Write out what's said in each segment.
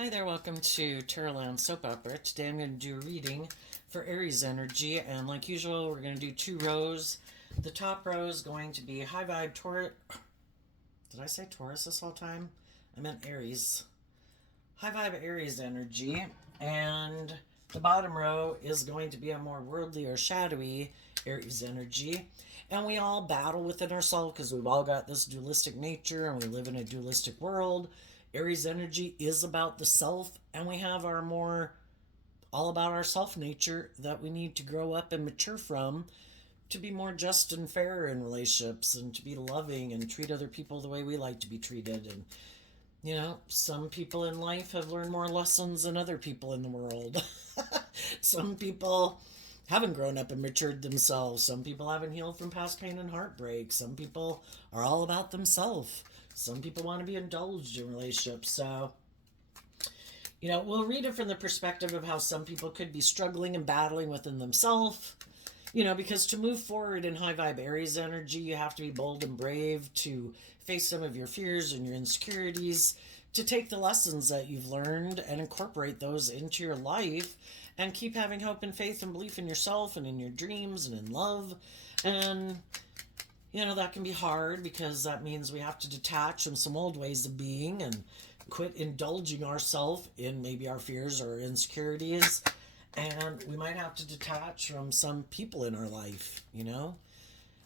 Hi there, welcome to Terrorland Soap Opera. Today I'm going to do a reading for Aries energy, and like usual, we're going to do two rows. The top row is going to be high vibe Taurus. Did I say Taurus this whole time? I meant Aries. High vibe Aries energy, and the bottom row is going to be a more worldly or shadowy Aries energy. And we all battle within ourselves because we've all got this dualistic nature and we live in a dualistic world. Aries energy is about the self, and we have our more all about our self nature that we need to grow up and mature from to be more just and fair in relationships and to be loving and treat other people the way we like to be treated. And some people in life have learned more lessons than other people in the world. Some people haven't grown up and matured themselves. Some people haven't healed from past pain and heartbreak. Some people are all about themselves. Some people want to be indulged in relationships. So, we'll read it from the perspective of how some people could be struggling and battling within themselves. Because to move forward in high vibe Aries energy, you have to be bold and brave to face some of your fears and your insecurities, to take the lessons that you've learned and incorporate those into your life and keep having hope and faith and belief in yourself and in your dreams and in love. And that can be hard because that means we have to detach from some old ways of being and quit indulging ourselves in maybe our fears or insecurities. And we might have to detach from some people in our life.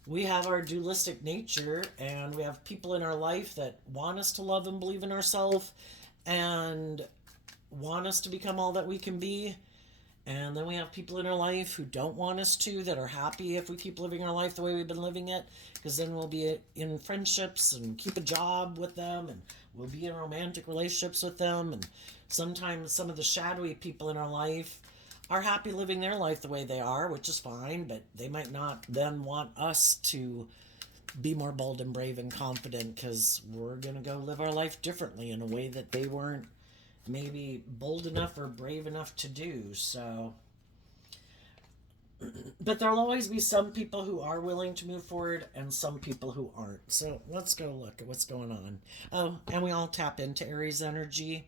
We have our dualistic nature, and we have people in our life that want us to love and believe in ourselves and want us to become all that we can be. And then we have people in our life who don't want us to, that are happy if we keep living our life the way we've been living it, because then we'll be in friendships and keep a job with them, and we'll be in romantic relationships with them. And sometimes some of the shadowy people in our life are happy living their life the way they are, which is fine, but they might not then want us to be more bold and brave and confident because we're going to go live our life differently in a way that they weren't maybe bold enough or brave enough to do. So, but there'll always be some people who are willing to move forward and some people who aren't. So let's go look at what's going on. Oh, and we all tap into Aries energy.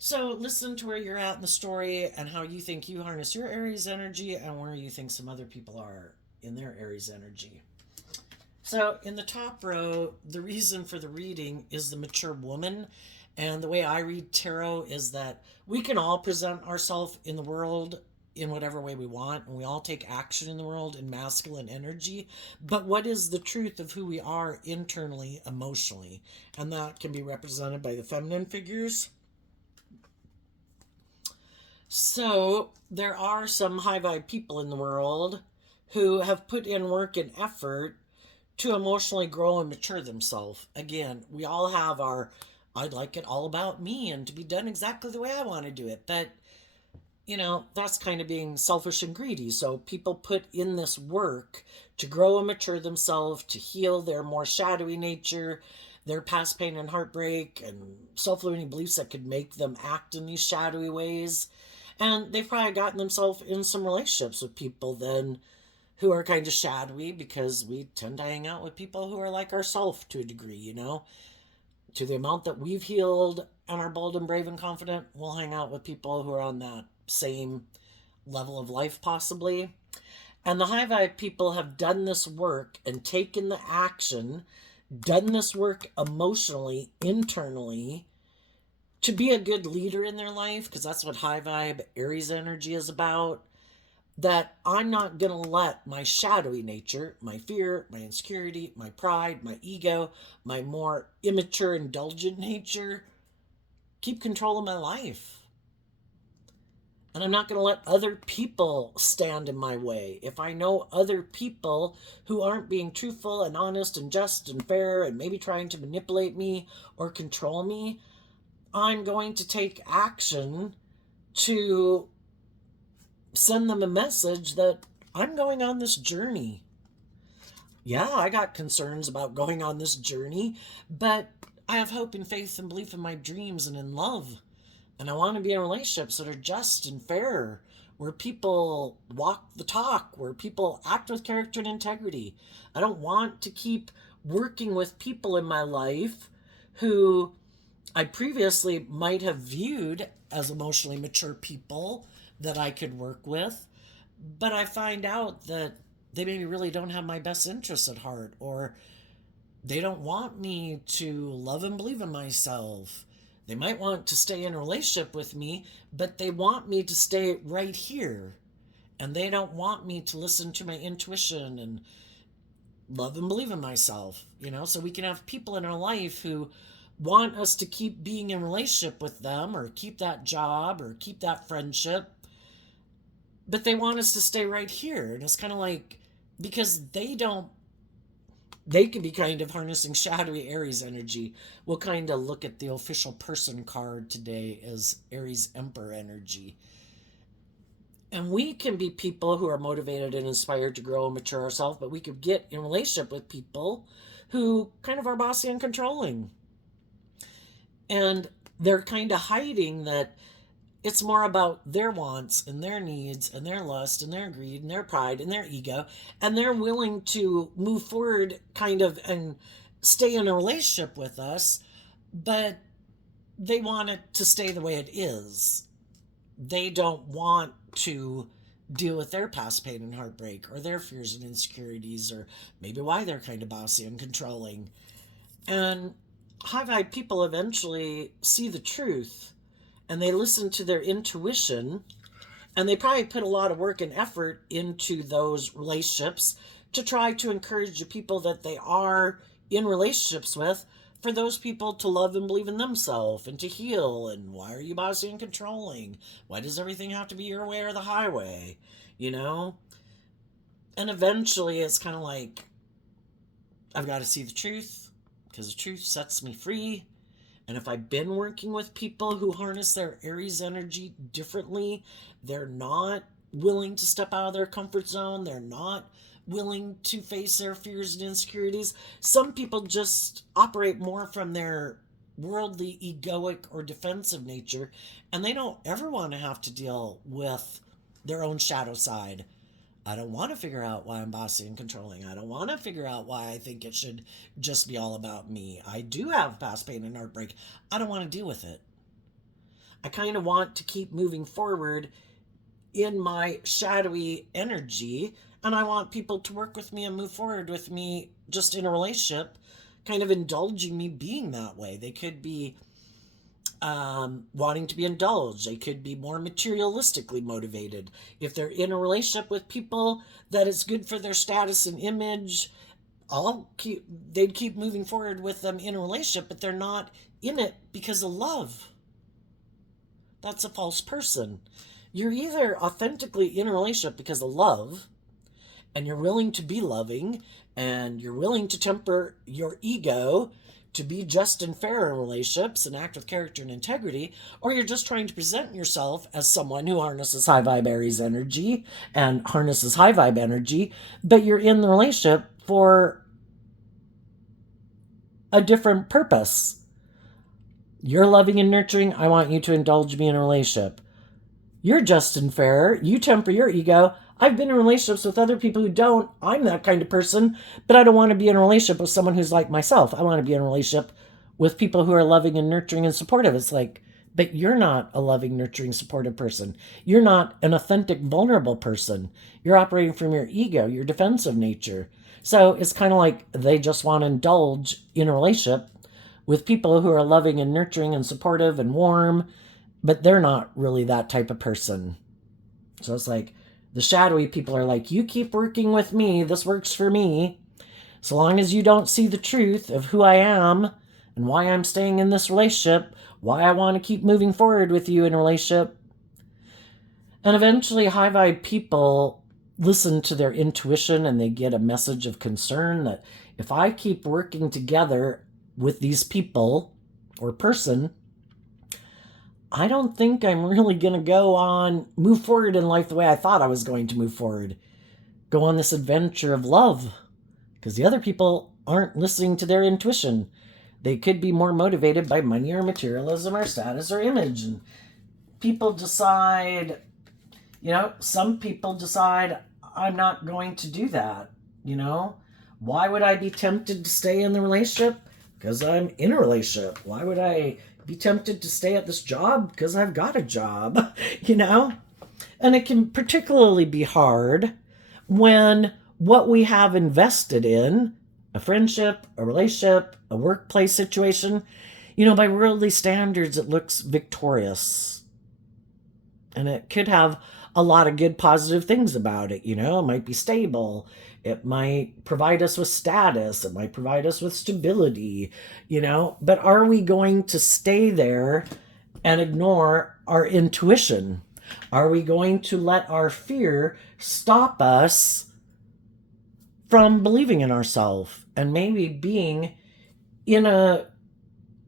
So listen to where you're at in the story and how you think you harness your Aries energy and where you think some other people are in their Aries energy. So in the top row, the reason for the reading is the mature woman. And the way I read tarot is that we can all present ourselves in the world in whatever way we want, and we all take action in the world in masculine energy. But what is the truth of who we are internally, emotionally? And that can be represented by the feminine figures. So there are some high vibe people in the world who have put in work and effort to emotionally grow and mature themselves. Again, we all have our I'd like it all about me and to be done exactly the way I want to do it. But, that's kind of being selfish and greedy. So people put in this work to grow and mature themselves, to heal their more shadowy nature, their past pain and heartbreak, and self-limiting beliefs that could make them act in these shadowy ways. And they've probably gotten themselves in some relationships with people then who are kind of shadowy because we tend to hang out with people who are like ourselves to a degree, To the amount that we've healed and are bold and brave and confident, we'll hang out with people who are on that same level of life possibly. And the high vibe people have done this work and taken the action, done this work emotionally, internally, to be a good leader in their life, because that's what high vibe Aries energy is about. That I'm not going to let my shadowy nature, my fear, my insecurity, my pride, my ego, my more immature, indulgent nature keep control of my life. And I'm not going to let other people stand in my way. If I know other people who aren't being truthful and honest and just and fair and maybe trying to manipulate me or control me, I'm going to take action to send them a message that I'm going on this journey. Yeah, I got concerns about going on this journey, but I have hope and faith and belief in my dreams and in love. And I want to be in relationships that are just and fair, where people walk the talk, where people act with character and integrity. I don't want to keep working with people in my life who I previously might have viewed as emotionally mature people that I could work with, but I find out that they maybe really don't have my best interests at heart, or they don't want me to love and believe in myself. They might want to stay in a relationship with me, but they want me to stay right here. And they don't want me to listen to my intuition and love and believe in myself, So we can have people in our life who want us to keep being in relationship with them, or keep that job, or keep that friendship, but they want us to stay right here. And it's kind of like, because they can be kind of harnessing shadowy Aries energy. We'll kind of look at the official person card today as Aries Emperor energy. And we can be people who are motivated and inspired to grow and mature ourselves, but we could get in relationship with people who kind of are bossy and controlling. And they're kind of hiding that it's more about their wants and their needs and their lust and their greed and their pride and their ego. And they're willing to move forward kind of and stay in a relationship with us, but they want it to stay the way it is. They don't want to deal with their past pain and heartbreak, or their fears and insecurities, or maybe why they're kind of bossy and controlling. And high vibe people eventually see the truth, and they listen to their intuition, and they probably put a lot of work and effort into those relationships to try to encourage the people that they are in relationships with, for those people to love and believe in themselves and to heal. And why are you bossy and controlling? Why does everything have to be your way or the highway? And eventually it's kind of like, I've got to see the truth, because the truth sets me free. And if I've been working with people who harness their Aries energy differently, they're not willing to step out of their comfort zone. They're not willing to face their fears and insecurities. Some people just operate more from their worldly, egoic, or defensive nature, and they don't ever want to have to deal with their own shadow side. I don't want to figure out why I'm bossy and controlling. I don't want to figure out why I think it should just be all about me. I do have past pain and heartbreak. I don't want to deal with it. I kind of want to keep moving forward in my shadowy energy, and I want people to work with me and move forward with me just in a relationship, kind of indulging me being that way. They could be wanting to be indulged. They could be more materialistically motivated. If they're in a relationship with people that is good for their status and image, they'd keep moving forward with them in a relationship, but they're not in it because of love. That's a false person. You're either authentically in a relationship because of love, and you're willing to be loving, and you're willing to temper your ego to be just and fair in relationships and act with character and integrity, or you're just trying to present yourself as someone who harnesses high vibe Aries energy and harnesses high vibe energy, but you're in the relationship for a different purpose. You're loving and nurturing. I want you to indulge me in a relationship. You're just and fair. You temper your ego. I've been in relationships with other people who don't. I'm that kind of person, but I don't want to be in a relationship with someone who's like myself. I want to be in a relationship with people who are loving and nurturing and supportive. It's like, but you're not a loving, nurturing, supportive person. You're not an authentic, vulnerable person. You're operating from your ego, your defensive nature. So it's kind of like they just want to indulge in a relationship with people who are loving and nurturing and supportive and warm, but they're not really that type of person. So it's like the shadowy people are like, you keep working with me. This works for me. So long as you don't see the truth of who I am and why I'm staying in this relationship, why I want to keep moving forward with you in a relationship. And eventually high vibe people listen to their intuition, and they get a message of concern that if I keep working together with these people or person, I don't think I'm really going to move forward in life the way I thought I was going to move forward. Go on this adventure of love. Because the other people aren't listening to their intuition. They could be more motivated by money or materialism or status or image. And people decide, some people decide, I'm not going to do that. Why would I be tempted to stay in the relationship? Because I'm in a relationship. Why would I be tempted to stay at this job because I've got a job, you know? And it can particularly be hard when what we have invested in, a friendship, a relationship, a workplace situation, by worldly standards, it looks victorious. And it could have a lot of good positive things about it. It might be stable. It might provide us with status. It might provide us with stability, But are we going to stay there and ignore our intuition? Are we going to let our fear stop us from believing in ourselves and maybe being in a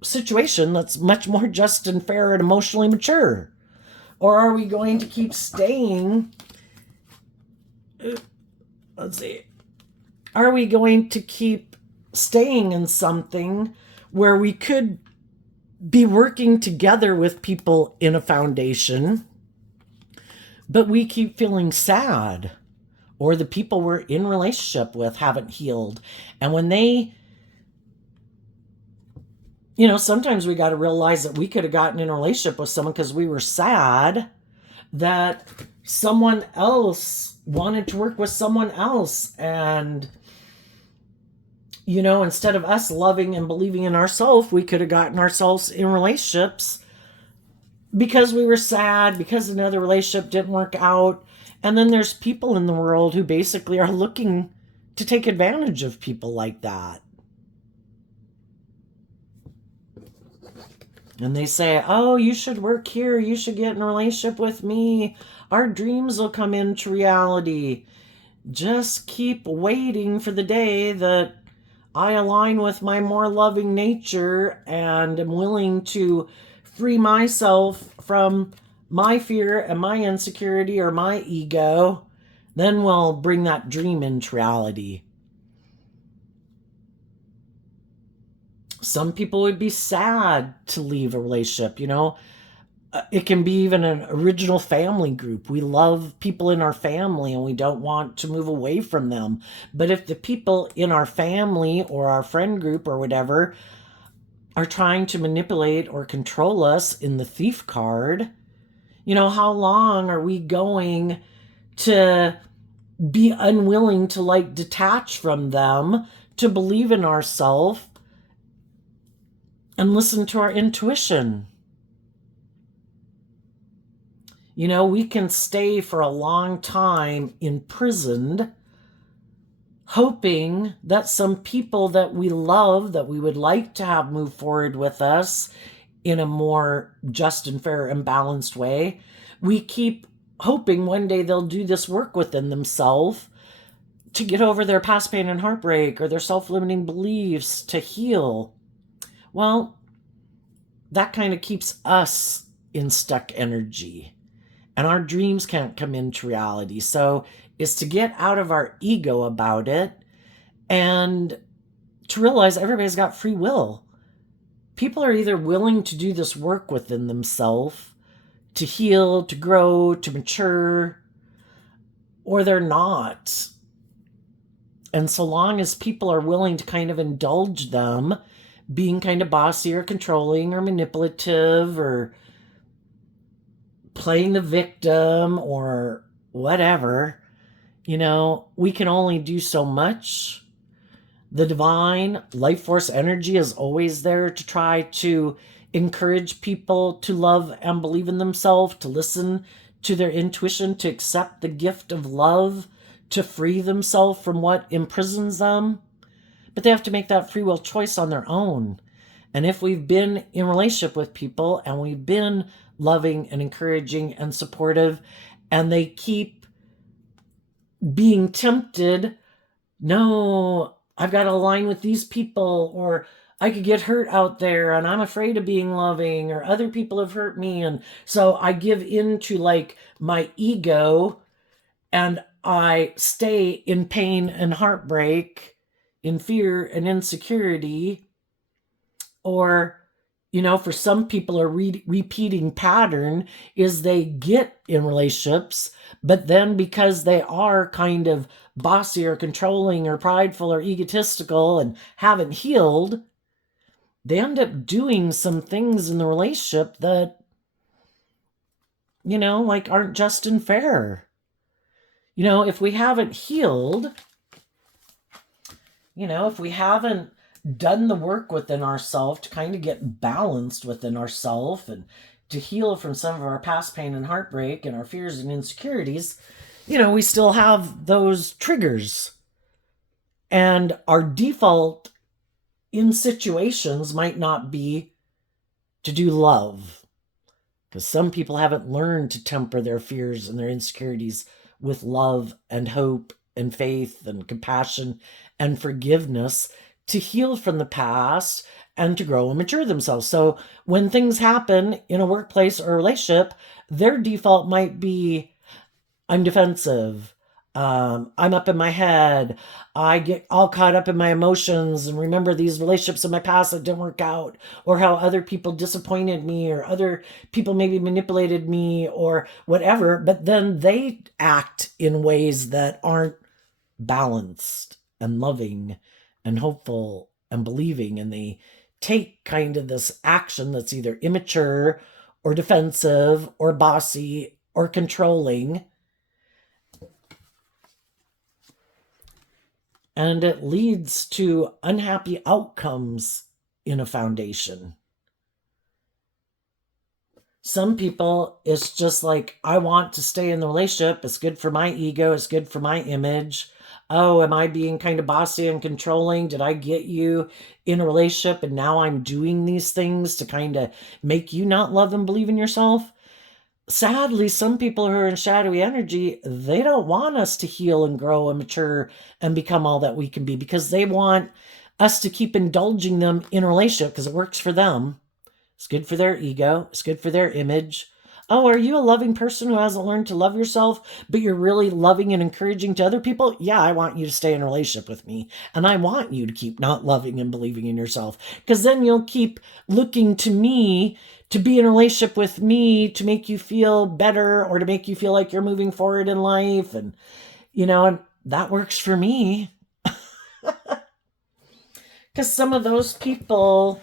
situation that's much more just and fair and emotionally mature? Or are we going to keep staying? Are we going to keep staying in something where we could be working together with people in a foundation, but we keep feeling sad, or the people we're in relationship with haven't healed? And when they, sometimes we got to realize that we could have gotten in a relationship with someone because we were sad that someone else wanted to work with someone else. And, instead of us loving and believing in ourselves, we could have gotten ourselves in relationships because we were sad, because another relationship didn't work out. And then there's people in the world who basically are looking to take advantage of people like that. And they say, oh, you should work here. You should get in a relationship with me. Our dreams will come into reality. Just keep waiting for the day that I align with my more loving nature and am willing to free myself from my fear and my insecurity or my ego. Then we'll bring that dream into reality. Some people would be sad to leave a relationship, It can be even an original family group. We love people in our family and we don't want to move away from them. But if the people in our family or our friend group or whatever are trying to manipulate or control us in the thief card, how long are we going to be unwilling to detach from them, to believe in ourselves and listen to our intuition? We can stay for a long time imprisoned, hoping that some people that we love, that we would like to have move forward with us in a more just and fair and balanced way, we keep hoping one day they'll do this work within themselves to get over their past pain and heartbreak or their self-limiting beliefs, to heal. Well, that kind of keeps us in stuck energy. And our dreams can't come into reality. So it's to get out of our ego about it and to realize everybody's got free will. People are either willing to do this work within themselves, to heal, to grow, to mature, or they're not. And so long as people are willing to kind of indulge them, being kind of bossy or controlling or manipulative or playing the victim or whatever, we can only do so much. The divine life force energy is always there to try to encourage people to love and believe in themselves, to listen to their intuition, to accept the gift of love, to free themselves from what imprisons them. But they have to make that free will choice on their own. And if we've been in relationship with people and we've been loving and encouraging and supportive, and they keep being tempted, no, I've got to align with these people, or I could get hurt out there and I'm afraid of being loving, or other people have hurt me. And so I give in to my ego and I stay in pain and heartbreak, in fear and insecurity. Or, for some people, a repeating pattern is they get in relationships, but then because they are kind of bossy or controlling or prideful or egotistical and haven't healed, they end up doing some things in the relationship that, like aren't just and fair. If we haven't healed, if we haven't done the work within ourselves to kind of get balanced within ourselves and to heal from some of our past pain and heartbreak and our fears and insecurities, we still have those triggers. And our default in situations might not be to do love, because some people haven't learned to temper their fears and their insecurities with love and hope and faith and compassion and forgiveness to heal from the past and to grow and mature themselves. So when things happen in a workplace or a relationship, their default might be, I'm defensive. I'm up in my head. I get all caught up in my emotions and remember these relationships in my past that didn't work out, or how other people disappointed me, or other people maybe manipulated me, or whatever. But then they act in ways that aren't balanced and loving and hopeful and believing. And they take kind of this action that's either immature or defensive or bossy or controlling. And it leads to unhappy outcomes in a foundation. Some people, it's just like, I want to stay in the relationship. It's good for my ego. It's good for my image. Oh, am I being kind of bossy and controlling? Did I get you in a relationship and now I'm doing these things to kind of make you not love and believe in yourself? Sadly, some people who are in shadowy energy, they don't want us to heal and grow and mature and become all that we can be, because they want us to keep indulging them in a relationship because it works for them. It's good for their ego. It's good for their image. Oh, are you a loving person who hasn't learned to love yourself, but you're really loving and encouraging to other people? Yeah, I want you to stay in a relationship with me. And I want you to keep not loving and believing in yourself, because then you'll keep looking to me to be in a relationship with me to make you feel better or to make you feel like you're moving forward in life. And, and that works for me. Because some of those people,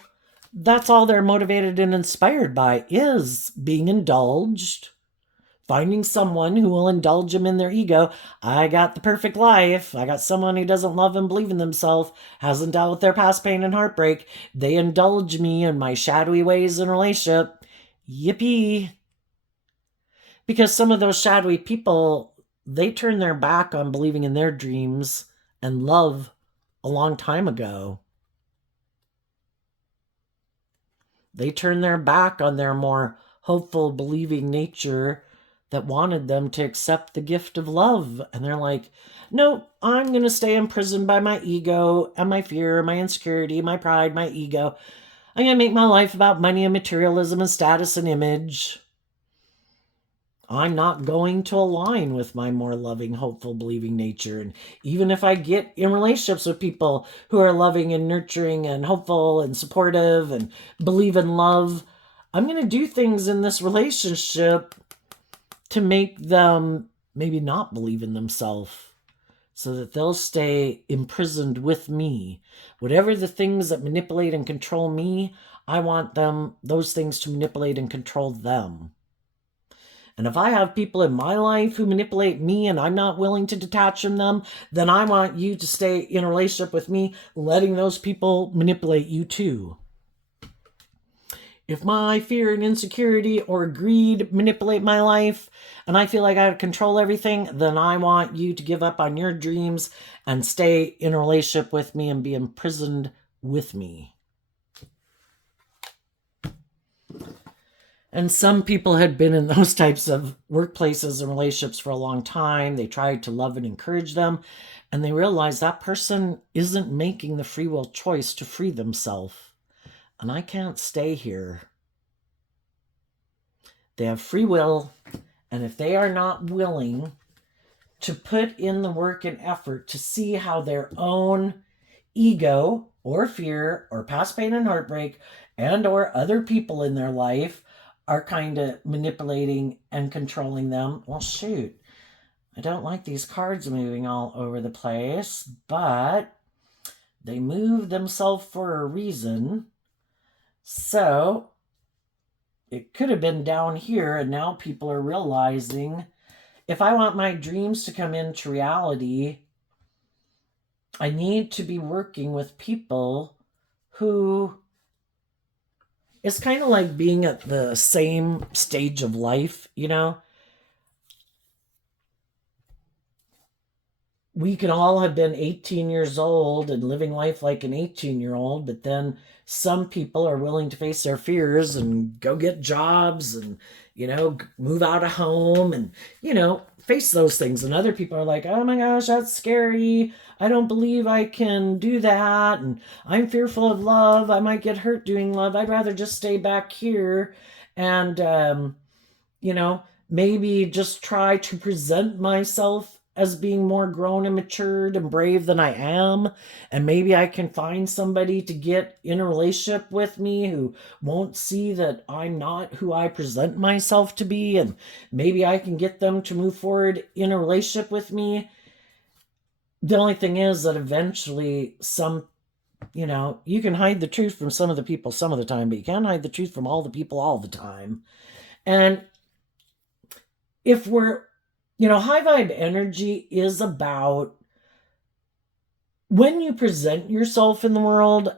that's all they're motivated and inspired by, is being indulged, finding someone who will indulge them in their ego. I got the perfect life. I got someone who doesn't love and believe in themselves, hasn't dealt with their past pain and heartbreak. They indulge me in my shadowy ways in a relationship. Yippee. Because some of those shadowy people, they turn their back on believing in their dreams and love a long time ago. They turn their back on their more hopeful, believing nature that wanted them to accept the gift of love. And they're like, no, I'm going to stay imprisoned by my ego and my fear, my insecurity, my pride, my ego. I'm going to make my life about money and materialism and status and image. I'm not going to align with my more loving, hopeful, believing nature. And even if I get in relationships with people who are loving and nurturing and hopeful and supportive and believe in love, I'm going to do things in this relationship to make them maybe not believe in themselves, so that they'll stay imprisoned with me. Whatever the things that manipulate and control me, I want those things to manipulate and control them. And if I have people in my life who manipulate me and I'm not willing to detach from them, then I want you to stay in a relationship with me, letting those people manipulate you too. If my fear and insecurity or greed manipulate my life and I feel like I control everything, then I want you to give up on your dreams and stay in a relationship with me and be imprisoned with me. And some people had been in those types of workplaces and relationships for a long time. They tried to love and encourage them, and they realized that person isn't making the free will choice to free themselves. And I can't stay here. They have free will, and if they are not willing to put in the work and effort to see how their own ego or fear or past pain and heartbreak and or other people in their life are kind of manipulating and controlling them, well, shoot, I don't like these cards moving all over the place, but they move themselves for a reason. So it could have been down here, and now people are realizing if I want my dreams to come into reality, I need to be working with people who it's kind of like being at the same stage of life, you know? We can all have been 18 years old and living life like an 18-year-old, but then some people are willing to face their fears and go get jobs and, move out of home and, face those things. And other people are like, oh my gosh, that's scary. I don't believe I can do that. And I'm fearful of love. I might get hurt doing love. I'd rather just stay back here and, you know, maybe just try to present myself as being more grown and matured and brave than I am. And maybe I can find somebody to get in a relationship with me who won't see that I'm not who I present myself to be. And maybe I can get them to move forward in a relationship with me. The only thing is that eventually you can hide the truth from some of the people some of the time, but you can't hide the truth from all the people all the time. And if high vibe energy is about when you present yourself in the world,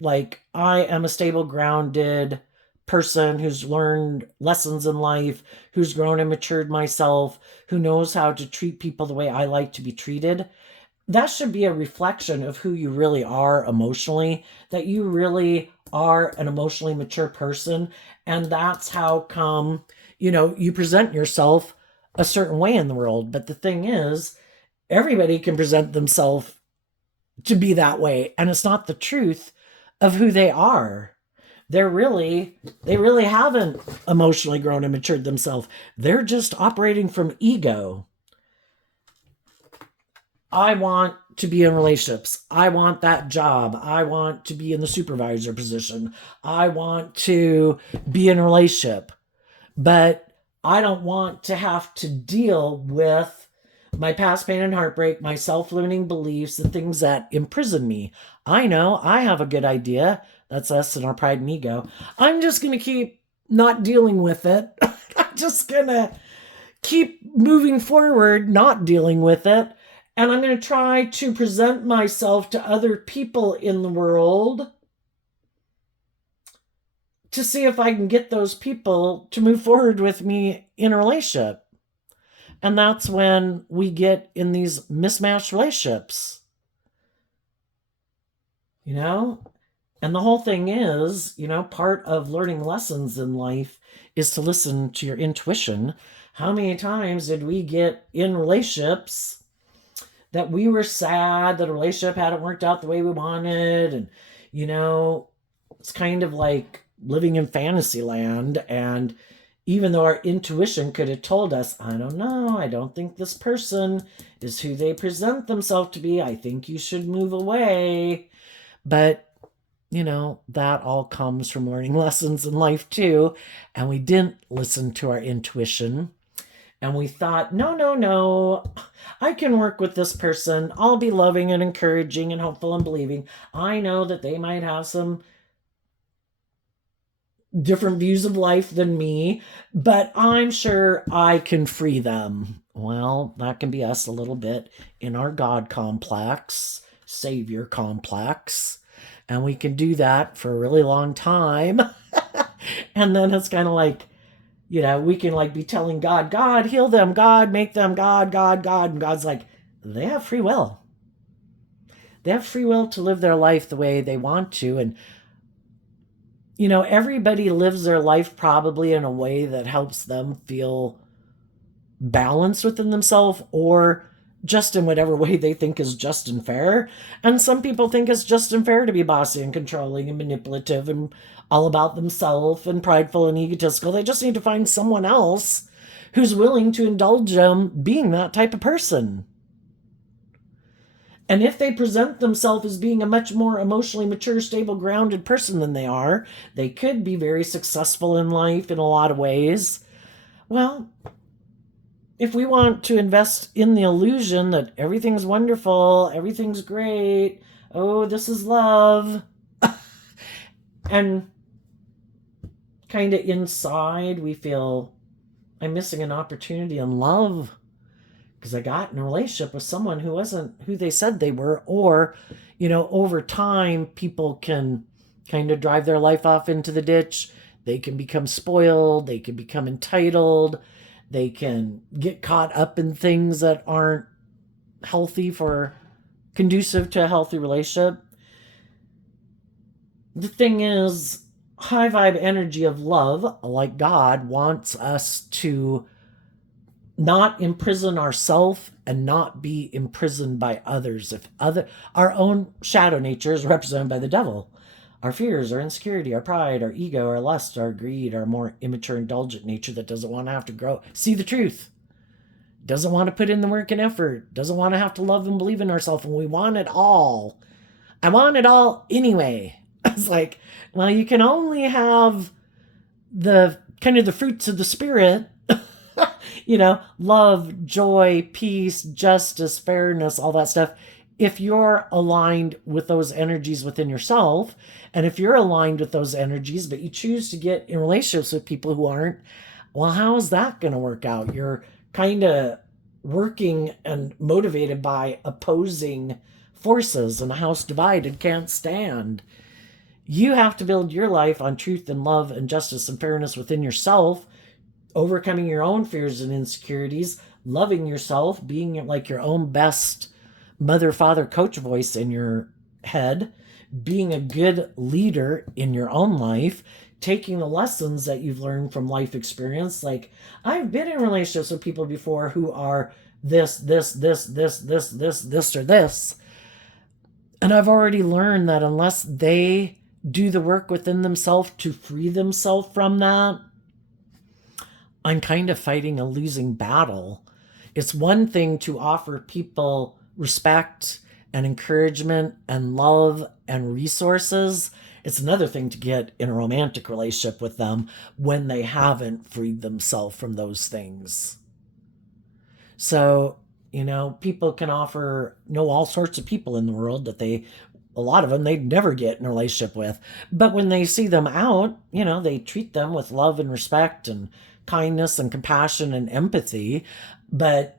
like I am a stable, grounded person who's learned lessons in life, who's grown and matured myself, who knows how to treat people the way I like to be treated. That should be a reflection of who you really are emotionally, that you really are an emotionally mature person. And that's how come, you present yourself a certain way in the world. But the thing is, everybody can present themselves to be that way. And it's not the truth of who they are. They really haven't emotionally grown and matured themselves. They're just operating from ego. I want to be in relationships. I want that job. I want to be in the supervisor position. I want to be in a relationship. But I don't want to have to deal with my past pain and heartbreak, my self-limiting beliefs, the things that imprison me. I know I have a good idea. That's us and our pride and ego. I'm just going to keep not dealing with it. I'm just going to keep moving forward, not dealing with it. And I'm going to try to present myself to other people in the world to see if I can get those people to move forward with me in a relationship. And that's when we get in these mismatched relationships. And the whole thing is, part of learning lessons in life is to listen to your intuition. How many times did we get in relationships that we were sad that a relationship hadn't worked out the way we wanted? And, it's kind of like living in fantasy land. And even though our intuition could have told us, I don't know, I don't think this person is who they present themselves to be. I think you should move away. But, that all comes from learning lessons in life too. And we didn't listen to our intuition. And we thought, no, I can work with this person. I'll be loving and encouraging and hopeful and believing. I know that they might have some different views of life than me, but I'm sure I can free them. Well, that can be us a little bit in our God complex, Savior complex. And we can do that for a really long time. And then it's kind of like, we can be telling God, God, heal them, God, make them, God, God, God. And God's like, they have free will. They have free will to live their life the way they want to. And, everybody lives their life probably in a way that helps them feel balanced within themselves, or just in whatever way they think is just and fair. And some people think it's just and fair to be bossy and controlling and manipulative and all about themselves and prideful and egotistical. They just need to find someone else who's willing to indulge them being that type of person. And if they present themselves as being a much more emotionally mature, stable, grounded person than they are, they could be very successful in life in a lot of ways. Well, if we want to invest in the illusion that everything's wonderful, everything's great, oh, this is love, and kind of inside we feel, I'm missing an opportunity in love because I got in a relationship with someone who wasn't who they said they were. Or, over time, people can kind of drive their life off into the ditch. They can become spoiled. They can become entitled. They can get caught up in things that aren't healthy conducive to a healthy relationship. The thing is, high vibe energy of love, like God, wants us to not imprison ourselves and not be imprisoned by others. Our own shadow nature is represented by the devil. Our fears, our insecurity, our pride, our ego, our lust, our greed, our more immature, indulgent nature that doesn't want to have to grow, see the truth, doesn't want to put in the work and effort, doesn't want to have to love and believe in ourselves, and we want it all. I want it all anyway. It's like, well, you can only have the kind of the fruits of the spirit, love, joy, peace, justice, fairness, all that stuff, if you're aligned with those energies within yourself. And if you're aligned with those energies, but you choose to get in relationships with people who aren't, well, how is that going to work out? You're kind of working and motivated by opposing forces, and a house divided can't stand. You have to build your life on truth and love and justice and fairness within yourself, overcoming your own fears and insecurities, loving yourself, being like your own best mother, father, coach voice in your head, being a good leader in your own life, taking the lessons that you've learned from life experience. Like, I've been in relationships with people before who are this, or this. And I've already learned that unless they do the work within themselves to free themselves from that, I'm kind of fighting a losing battle. It's one thing to offer people respect and encouragement and love and resources. It's another thing to get in a romantic relationship with them when they haven't freed themselves from those things. So, people can know all sorts of people in the world that a lot of them they'd never get in a relationship with. But when they see them out, they treat them with love and respect and kindness and compassion and empathy. But,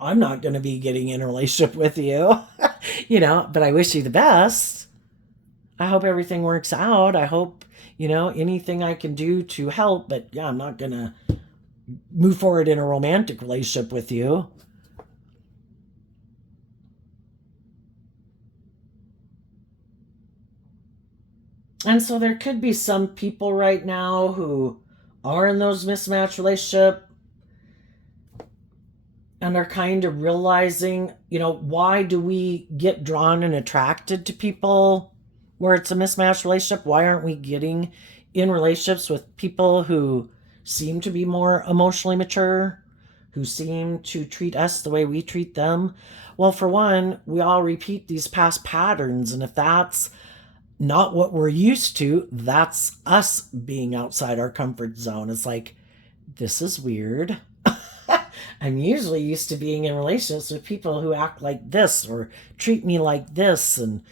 I'm not going to be getting in a relationship with you, but I wish you the best. I hope everything works out. I hope, anything I can do to help. But yeah, I'm not going to move forward in a romantic relationship with you. And so there could be some people right now who are in those mismatched relationships and are kind of realizing, why do we get drawn and attracted to people where it's a mismatched relationship? Why aren't we getting in relationships with people who seem to be more emotionally mature, who seem to treat us the way we treat them? Well, for one, we all repeat these past patterns, and if that's not what we're used to, that's us being outside our comfort zone. It's like, this is weird. I'm usually used to being in relationships with people who act like this or treat me like this. And,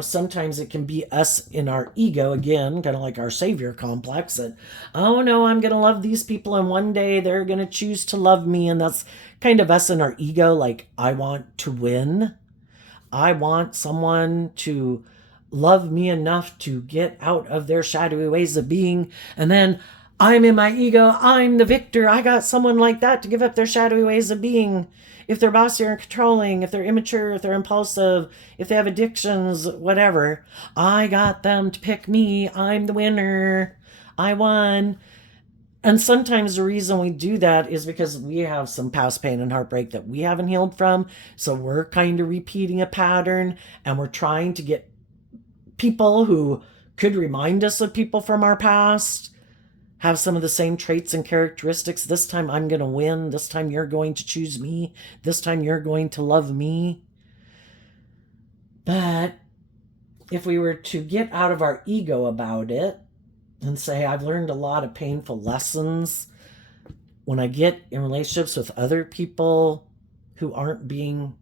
sometimes it can be us in our ego, again, kind of like our savior complex, that, oh no, I'm going to love these people and one day they're going to choose to love me. And that's kind of us in our ego. Like, I want to win. I want someone to love me enough to get out of their shadowy ways of being. And then I'm in my ego. I'm the victor. I got someone like that to give up their shadowy ways of being. If they're bossy or controlling, if they're immature, if they're impulsive, if they have addictions, whatever, I got them to pick me. I'm the winner. I won. And sometimes the reason we do that is because we have some past pain and heartbreak that we haven't healed from. So we're kind of repeating a pattern, and we're trying to get people who could remind us of people from our past, have some of the same traits and characteristics. This time I'm going to win. This time you're going to choose me. This time you're going to love me. But if we were to get out of our ego about it and say, I've learned a lot of painful lessons when I get in relationships with other people who aren't being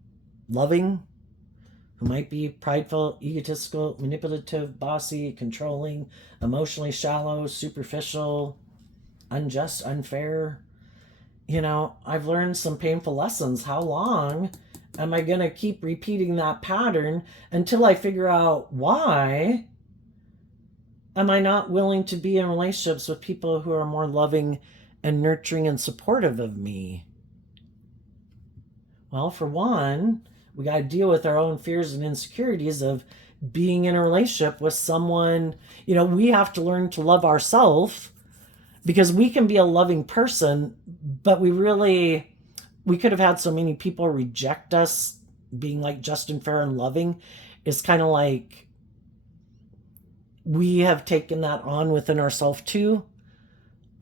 loving, who might be prideful, egotistical, manipulative, bossy, controlling, emotionally shallow, superficial, unjust, unfair. I've learned some painful lessons. How long am I going to keep repeating that pattern until I figure out why am I not willing to be in relationships with people who are more loving and nurturing and supportive of me? Well, for one, we got to deal with our own fears and insecurities of being in a relationship with someone. We have to learn to love ourselves, because we can be a loving person, but we could have had so many people reject us being like just and fair and loving. It's kind of like we have taken that on within ourselves too.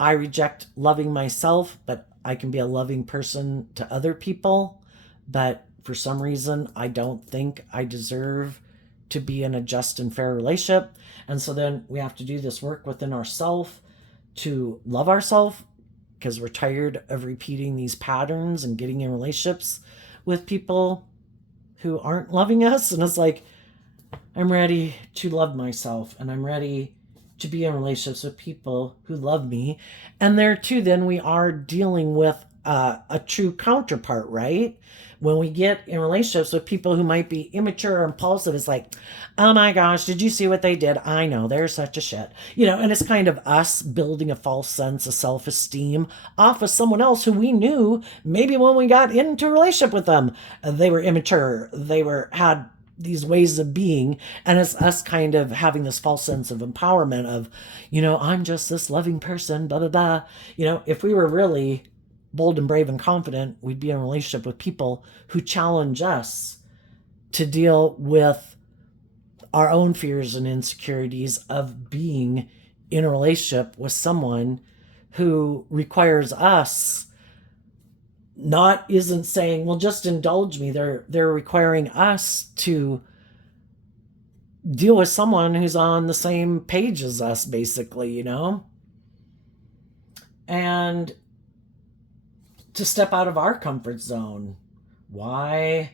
I reject loving myself, but I can be a loving person to other people. But for some reason, I don't think I deserve to be in a just and fair relationship. And so then we have to do this work within ourselves to love ourselves, because we're tired of repeating these patterns and getting in relationships with people who aren't loving us. And it's like, I'm ready to love myself, and I'm ready to be in relationships with people who love me. And there too, then we are dealing with a true counterpart, right? When we get in relationships with people who might be immature or impulsive, it's like, oh my gosh, did you see what they did? I know, they're such a shit. And it's kind of us building a false sense of self-esteem off of someone else who we knew maybe when we got into a relationship with them, they were immature, had these ways of being, and it's us kind of having this false sense of empowerment of, I'm just this loving person, blah, blah, blah. If we were really bold and brave and confident, we'd be in a relationship with people who challenge us to deal with our own fears and insecurities of being in a relationship with someone who requires us, isn't saying, well, just indulge me. They're requiring us to deal with someone who's on the same page as us, basically, and to step out of our comfort zone. Why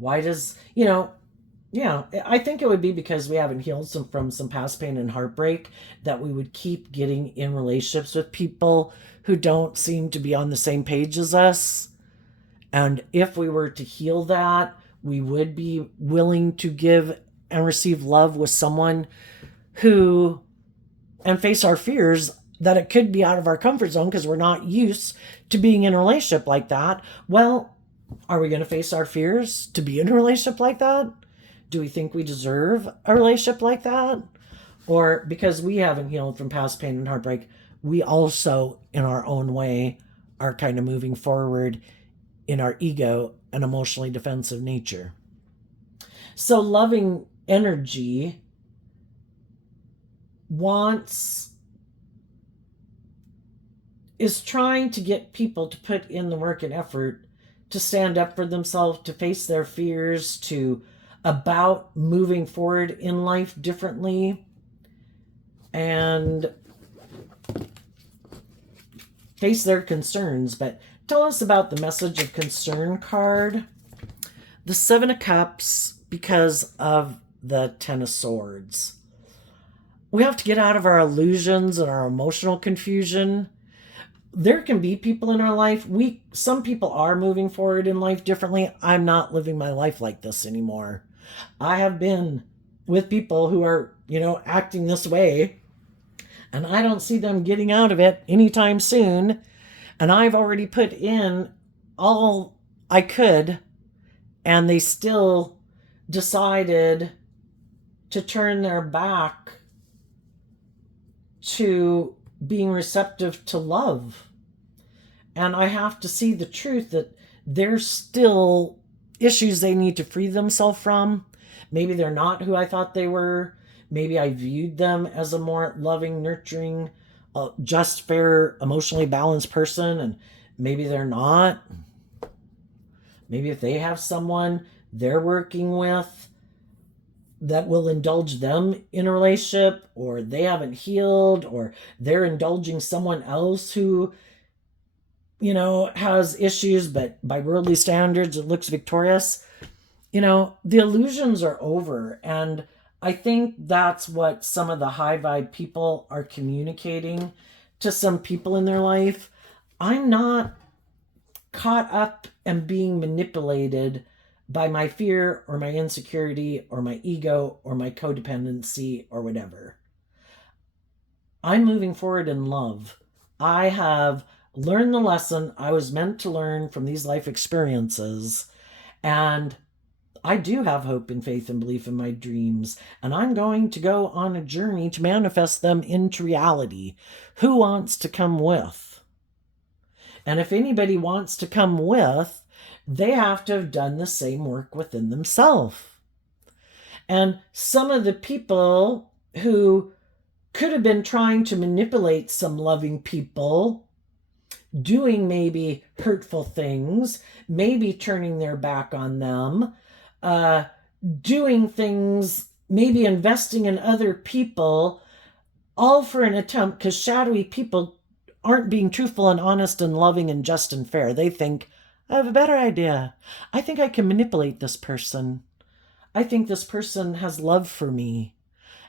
does, I think it would be because we haven't healed from some past pain and heartbreak, that we would keep getting in relationships with people who don't seem to be on the same page as us. And if we were to heal that, we would be willing to give and receive love with someone and face our fears that it could be out of our comfort zone because we're not used to being in a relationship like that. Well, are we going to face our fears to be in a relationship like that? Do we think we deserve a relationship like that? Or because we haven't healed from past pain and heartbreak, we also, in our own way, are kind of moving forward in our ego and emotionally defensive nature. So loving energy is trying to get people to put in the work and effort to stand up for themselves, to face their fears, about moving forward in life differently, and face their concerns. But tell us about the message of concern card. The Seven of Cups, because of the Ten of Swords. We have to get out of our illusions and our emotional confusion. There can be people in our life, some people are moving forward in life differently. I'm not living my life like this anymore. I have been with people who are, acting this way, and I don't see them getting out of it anytime soon. And I've already put in all I could, and they still decided to turn their back to being receptive to love. And I have to see the truth that there's still issues they need to free themselves from. Maybe they're not who I thought they were. Maybe I viewed them as a more loving, nurturing, just, fair, emotionally balanced person, and maybe they're not. Maybe if they have someone they're working with that will indulge them in a relationship, or they haven't healed, or they're indulging someone else who, has issues, but by worldly standards, it looks victorious. The illusions are over. And I think that's what some of the high vibe people are communicating to some people in their life. I'm not caught up and being manipulated by my fear or my insecurity or my ego or my codependency or whatever. I'm moving forward in love. I have learned the lesson I was meant to learn from these life experiences. And I do have hope and faith and belief in my dreams. And I'm going to go on a journey to manifest them into reality. Who wants to come with? And if anybody wants to come with, they have to have done the same work within themselves. And some of the people who could have been trying to manipulate some loving people, doing maybe hurtful things, maybe turning their back on them, doing things, maybe investing in other people, all for an attempt, because shadowy people aren't being truthful and honest and loving and just and fair. They think, I have a better idea. I think I can manipulate this person. I think this person has love for me.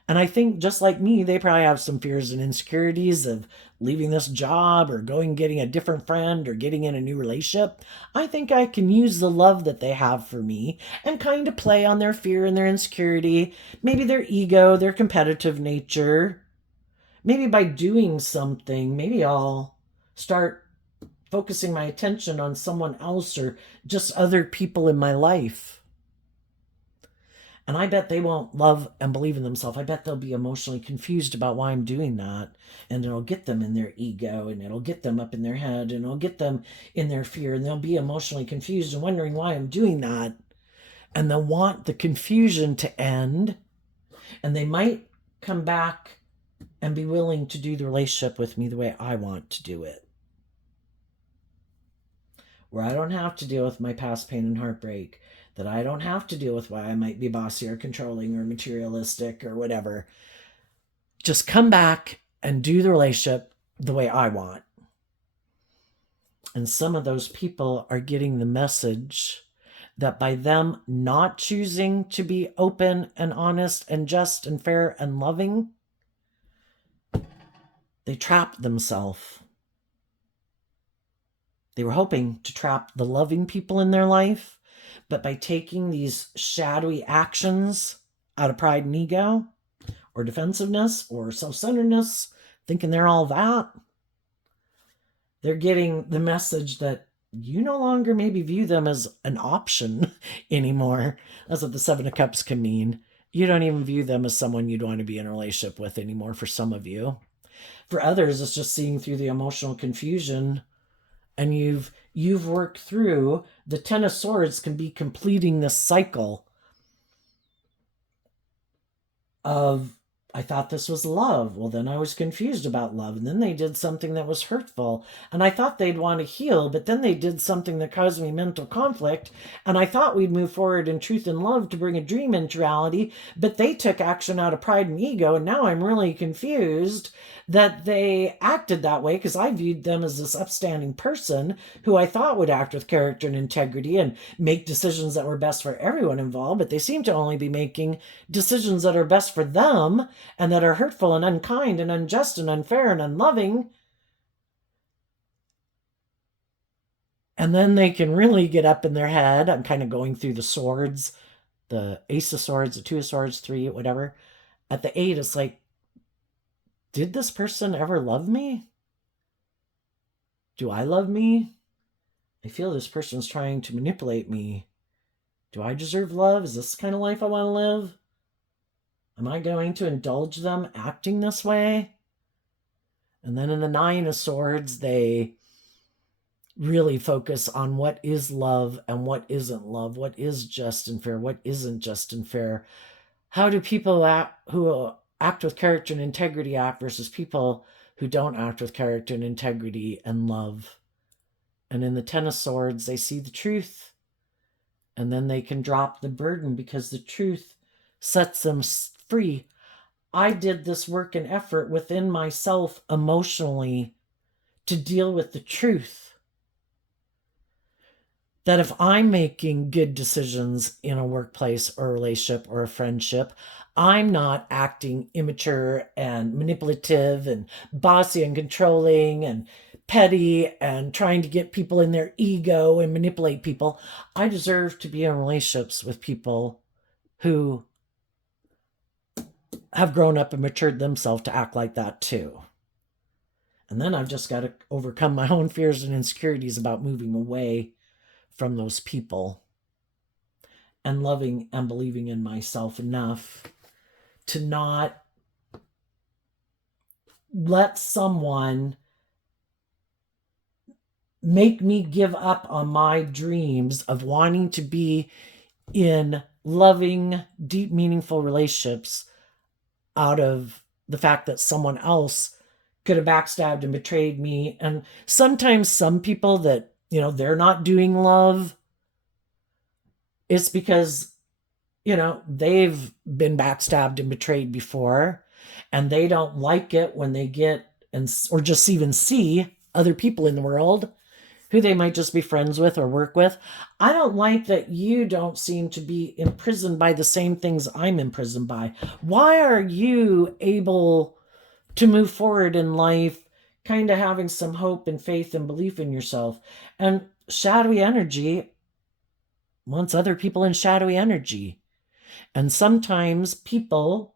And I think just like me, they probably have some fears and insecurities of leaving this job or getting a different friend or getting in a new relationship. I think I can use the love that they have for me and kind of play on their fear and their insecurity, maybe their ego, their competitive nature. Maybe by doing something, maybe I'll start focusing my attention on someone else or just other people in my life. And I bet they won't love and believe in themselves. I bet they'll be emotionally confused about why I'm doing that. And it'll get them in their ego, and it'll get them up in their head, and it'll get them in their fear. And they'll be emotionally confused and wondering why I'm doing that. And they'll want the confusion to end. And they might come back and be willing to do the relationship with me the way I want to do it. Where I don't have to deal with my past pain and heartbreak, that I don't have to deal with why I might be bossy or controlling or materialistic or whatever. Just come back and do the relationship the way I want. And some of those people are getting the message that by them not choosing to be open and honest and just and fair and loving, they trapped themselves. They were hoping to trap the loving people in their life, but by taking these shadowy actions out of pride and ego, or defensiveness, or self-centeredness, thinking they're all that, they're getting the message that you no longer maybe view them as an option anymore. That's what the Seven of Cups can mean. You don't even view them as someone you'd want to be in a relationship with anymore for some of you. For others, it's just seeing through the emotional confusion, and you've worked through. The Ten of Swords can be completing this cycle of, I thought this was love. Well, then I was confused about love. And then they did something that was hurtful. And I thought they'd want to heal, but then they did something that caused me mental conflict. And I thought we'd move forward in truth and love to bring a dream into reality, but they took action out of pride and ego. And now I'm really confused that they acted that way, because I viewed them as this upstanding person who I thought would act with character and integrity and make decisions that were best for everyone involved. But they seem to only be making decisions that are best for them, and that are hurtful and unkind and unjust and unfair and unloving. And then they can really get up in their head. I'm kind of going through the swords, the Ace of Swords, the Two of Swords, 3, whatever. At the 8, it's like, did this person ever love me? Do I love me? I feel this person's trying to manipulate me. Do I deserve love? Is this the kind of life I want to live? Am I going to indulge them acting this way? And then in the Nine of Swords, they really focus on what is love and what isn't love, what is just and fair, what isn't just and fair. How do people who act with character and integrity act versus people who don't act with character and integrity and love? And in the Ten of Swords, they see the truth, and then they can drop the burden because the truth sets them free. I did this work and effort within myself emotionally to deal with the truth. that if I'm making good decisions in a workplace or a relationship or a friendship, I'm not acting immature and manipulative and bossy and controlling and petty and trying to get people in their ego and manipulate people. I deserve to be in relationships with people who have grown up and matured themselves to act like that too. And then I've just got to overcome my own fears and insecurities about moving away from those people and loving and believing in myself enough to not let someone make me give up on my dreams of wanting to be in loving, deep, meaningful relationships out of the fact that someone else could have backstabbed and betrayed me. And sometimes some people that, they're not doing love, it's because, they've been backstabbed and betrayed before, and they don't like it when they get or just even see other people in the world who they might just be friends with or work with. I don't like that you don't seem to be imprisoned by the same things I'm imprisoned by. Why are you able to move forward in life, kind of having some hope and faith and belief in yourself? And shadowy energy wants other people in shadowy energy. And sometimes people,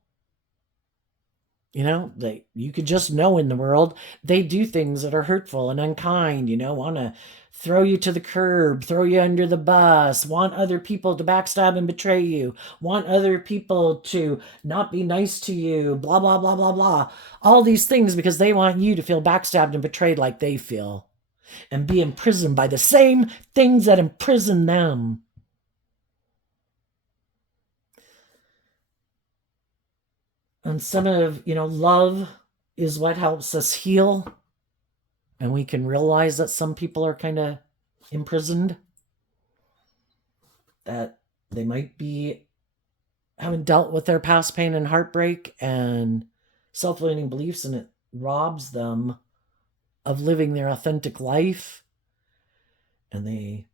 you could just know in the world, they do things that are hurtful and unkind, want to throw you to the curb, throw you under the bus, want other people to backstab and betray you, want other people to not be nice to you, blah, blah, blah, blah, blah. All these things because they want you to feel backstabbed and betrayed like they feel and be imprisoned by the same things that imprison them. And some of, love is what helps us heal. And we can realize that some people are kind of imprisoned, that they might be having dealt with their past pain and heartbreak and self-limiting beliefs, and it robs them of living their authentic life. And they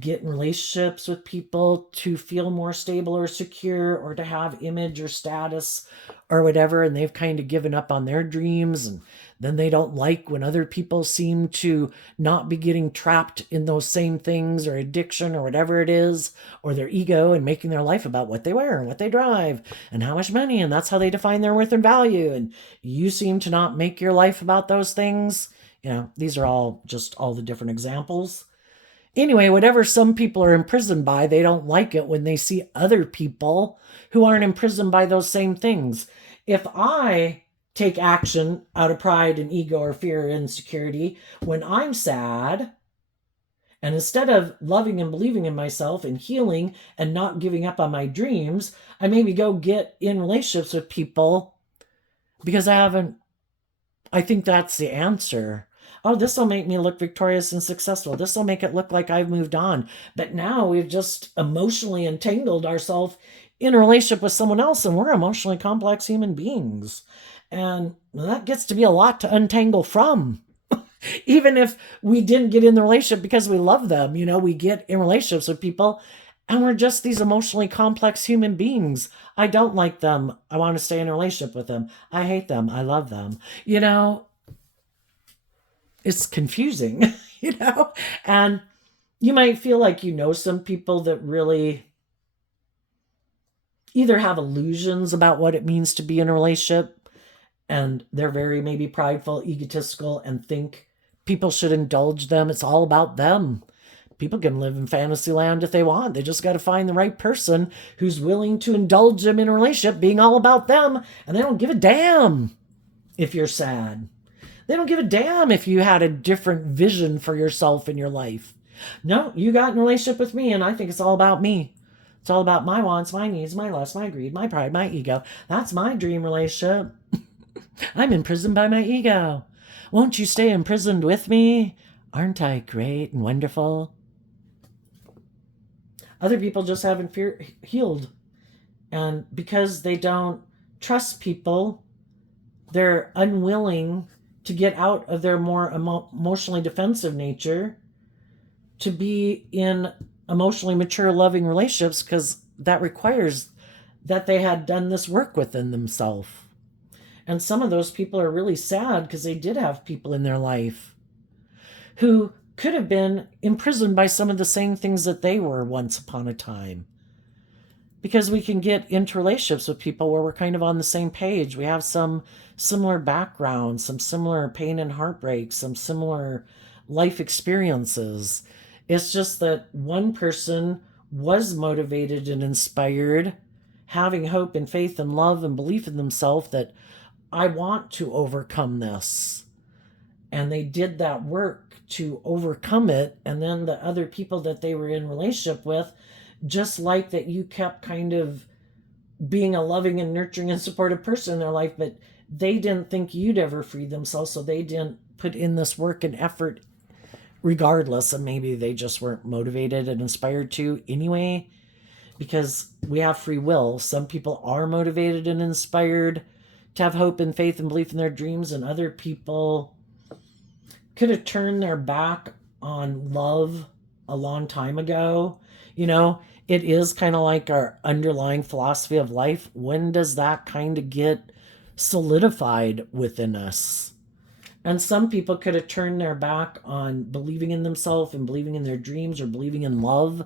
get in relationships with people to feel more stable or secure or to have image or status or whatever, and they've kind of given up on their dreams, and then they don't like when other people seem to not be getting trapped in those same things or addiction or whatever it is, or their ego, and making their life about what they wear and what they drive and how much money, and that's how they define their worth and value, and you seem to not make your life about those things. These are all the different examples. Anyway, whatever some people are imprisoned by, they don't like it when they see other people who aren't imprisoned by those same things. If I take action out of pride and ego or fear or insecurity when I'm sad, and instead of loving and believing in myself and healing and not giving up on my dreams, I maybe go get in relationships with people because I think that's the answer. Oh, this will make me look victorious and successful. This will make it look like I've moved on. But now we've just emotionally entangled ourselves in a relationship with someone else, and we're emotionally complex human beings. And that gets to be a lot to untangle from. Even if we didn't get in the relationship because we love them, we get in relationships with people and we're just these emotionally complex human beings. I don't like them. I want to stay in a relationship with them. I hate them. I love them. It's confusing, and you might feel like some people that really either have illusions about what it means to be in a relationship, and they're very maybe prideful, egotistical, and think people should indulge them. It's all about them. People can live in fantasy land if they want. They just got to find the right person who's willing to indulge them in a relationship being all about them, and they don't give a damn if you're sad. They don't give a damn if you had a different vision for yourself in your life. No, you got in a relationship with me, and I think it's all about me. It's all about my wants, my needs, my lust, my greed, my pride, my ego. That's my dream relationship. I'm imprisoned by my ego. Won't you stay imprisoned with me? Aren't I great and wonderful? Other people just haven't healed. And because they don't trust people, they're unwilling to get out of their more emotionally defensive nature to be in emotionally mature, loving relationships because that requires that they had done this work within themselves. And some of those people are really sad because they did have people in their life who could have been imprisoned by some of the same things that they were once upon a time. Because we can get into relationships with people where we're kind of on the same page. We have some similar backgrounds, some similar pain and heartbreak, some similar life experiences. It's just that one person was motivated and inspired, having hope and faith and love and belief in themselves that I want to overcome this. And they did that work to overcome it. And then the other people that they were in relationship with, just like that, you kept kind of being a loving and nurturing and supportive person in their life, but they didn't think you'd ever free themselves, so they didn't put in this work and effort regardless, and maybe they just weren't motivated and inspired to anyway, because we have free will. Some people are motivated and inspired to have hope and faith and belief in their dreams, and other people could have turned their back on love a long time ago. You know, it is kind of like our underlying philosophy of life. When does that kind of get solidified within us? And some people could have turned their back on believing in themselves and believing in their dreams or believing in love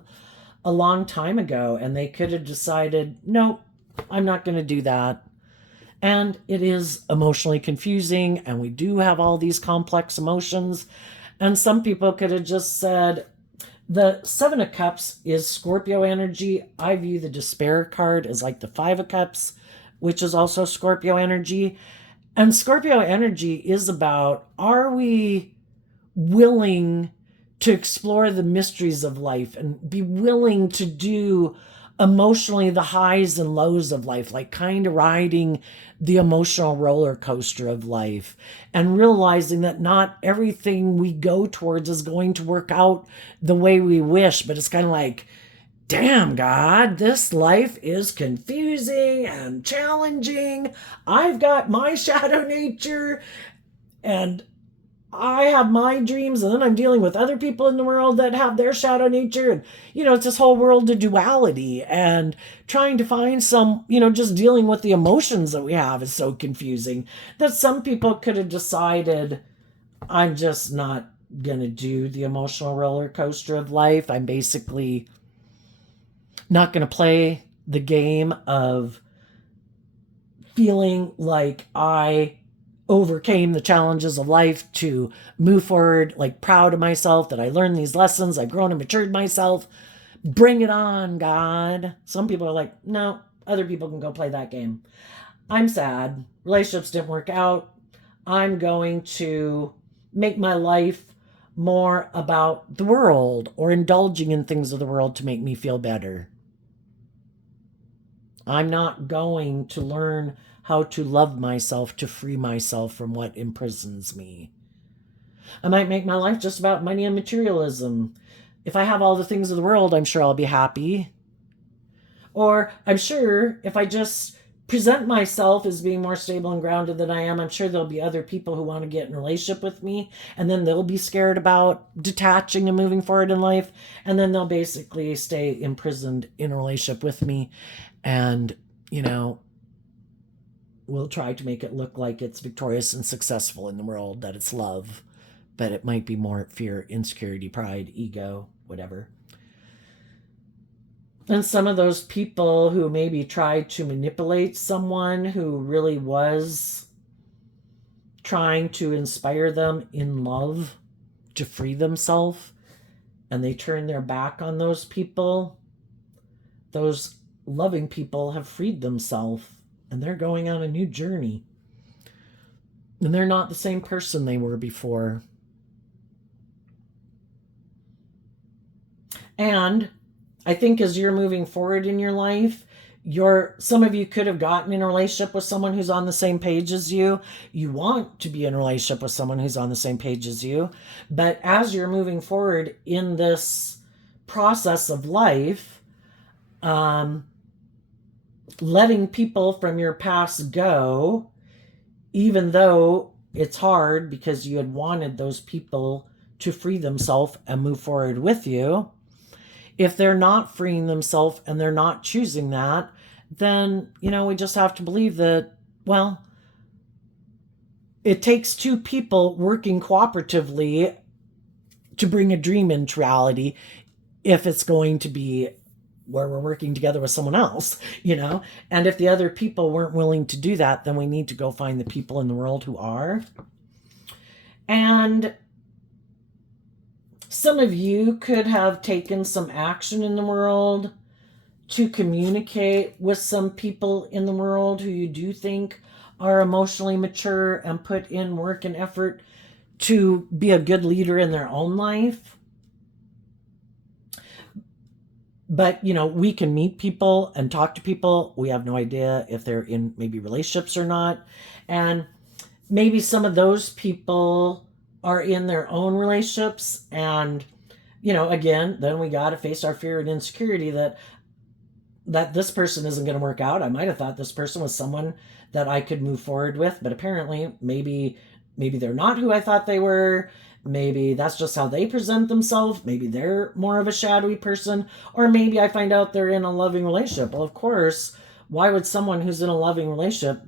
a long time ago. And they could have decided, nope, I'm not going to do that. And it is emotionally confusing. And we do have all these complex emotions. And some people could have just said, the Seven of Cups is Scorpio energy. I view the Despair card as like the Five of Cups, which is also Scorpio energy. And Scorpio energy is about, are we willing to explore the mysteries of life and be willing to do emotionally the highs and lows of life, like kind of riding the emotional roller coaster of life and realizing that not everything we go towards is going to work out the way we wish, but it's kind of like, damn, God, this life is confusing and challenging. I've got my shadow nature and I have my dreams, and then I'm dealing with other people in the world that have their shadow nature. And, it's this whole world of duality, and trying to find some, just dealing with the emotions that we have is so confusing that some people could have decided, I'm just not going to do the emotional roller coaster of life. I'm basically not going to play the game of feeling like I overcame the challenges of life to move forward, like proud of myself that I learned these lessons, I've grown and matured myself. Bring it on, God. Some people are like, no, other people can go play that game. I'm sad. Relationships didn't work out. I'm going to make my life more about the world or indulging in things of the world to make me feel better. I'm not going to learn how to love myself to free myself from what imprisons me. I might make my life just about money and materialism. If I have all the things of the world, I'm sure I'll be happy. Or I'm sure if I just present myself as being more stable and grounded than I am, I'm sure there'll be other people who want to get in a relationship with me, and then they'll be scared about detaching and moving forward in life, and then they'll basically stay imprisoned in a relationship with me, and, we'll try to make it look like it's victorious and successful in the world, that it's love, but it might be more fear, insecurity, pride, ego, whatever. And some of those people who maybe tried to manipulate someone who really was trying to inspire them in love to free themselves, and they turn their back on those people, those loving people have freed themselves, and they're going on a new journey. And they're not the same person they were before. And I think as you're moving forward in your life, some of you could have gotten in a relationship with someone who's on the same page as you. You want to be in a relationship with someone who's on the same page as you. But as you're moving forward in this process of life, letting people from your past go, even though it's hard because you had wanted those people to free themselves and move forward with you. If they're not freeing themselves and they're not choosing that, then, we just have to believe that, well, it takes two people working cooperatively to bring a dream into reality if it's going to be where we're working together with someone else, And if the other people weren't willing to do that, then we need to go find the people in the world who are. And some of you could have taken some action in the world to communicate with some people in the world who you do think are emotionally mature and put in work and effort to be a good leader in their own life. But, we can meet people and talk to people. We have no idea if they're in maybe relationships or not. And maybe some of those people are in their own relationships. And, again, then we got to face our fear and insecurity that this person isn't going to work out. I might have thought this person was someone that I could move forward with, but apparently maybe they're not who I thought they were. Maybe that's just how they present themselves. Maybe they're more of a shadowy person, or maybe I find out they're in a loving relationship. Well, of course, why would someone who's in a loving relationship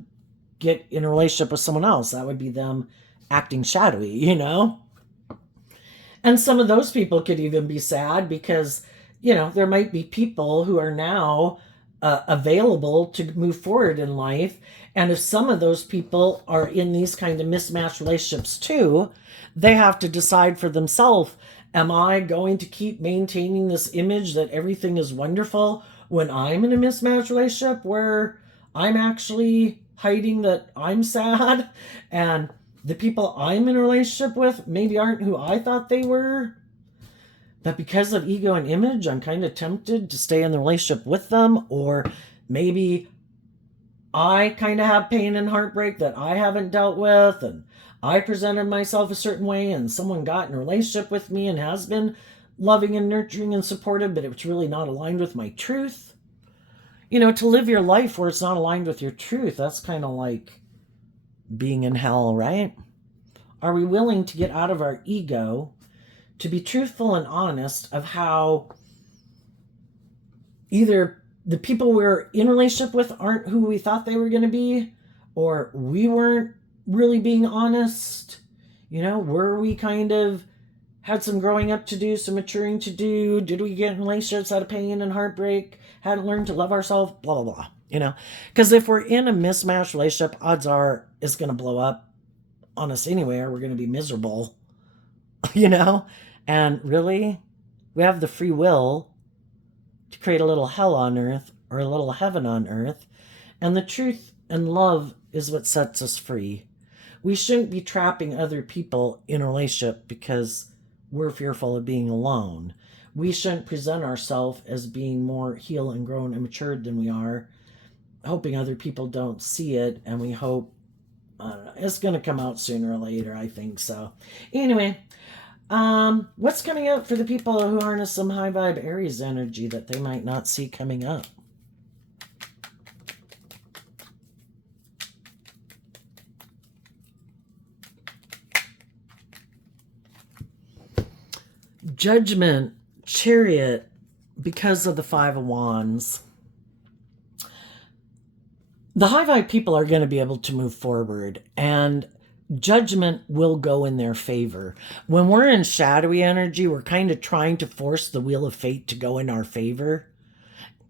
get in a relationship with someone else? That would be them acting shadowy, And some of those people could even be sad because, there might be people who are now available to move forward in life. And if some of those people are in these kind of mismatched relationships too, they have to decide for themselves, am I going to keep maintaining this image that everything is wonderful when I'm in a mismatched relationship where I'm actually hiding that I'm sad and the people I'm in a relationship with maybe aren't who I thought they were? But because of ego and image, I'm kind of tempted to stay in the relationship with them. Or maybe I kind of have pain and heartbreak that I haven't dealt with, and I presented myself a certain way, and someone got in a relationship with me and has been loving and nurturing and supportive, but it's really not aligned with my truth. To live your life where it's not aligned with your truth, that's kind of like being in hell, right? Are we willing to get out of our ego to be truthful and honest of how either the people we're in relationship with aren't who we thought they were going to be, or we weren't really being honest? Were we kind of had some growing up to do, some maturing to do? Did we get in relationships out of pain and heartbreak? Hadn't learned to love ourselves? Blah, blah, blah. Because if we're in a mismatched relationship, odds are it's going to blow up on us anyway, or we're going to be miserable, And really, we have the free will to create a little hell on earth or a little heaven on earth. And the truth and love is what sets us free. We shouldn't be trapping other people in a relationship because we're fearful of being alone. We shouldn't present ourselves as being more healed and grown and matured than we are, hoping other people don't see it. And we hope, it's going to come out sooner or later, I think so. Anyway, what's coming up for the people who harness some high vibe Aries energy that they might not see coming up? Judgment, Chariot, because of the Five of Wands. The high vibe people are going to be able to move forward, and judgment will go in their favor. When we're in shadowy energy, we're kind of trying to force the wheel of fate to go in our favor.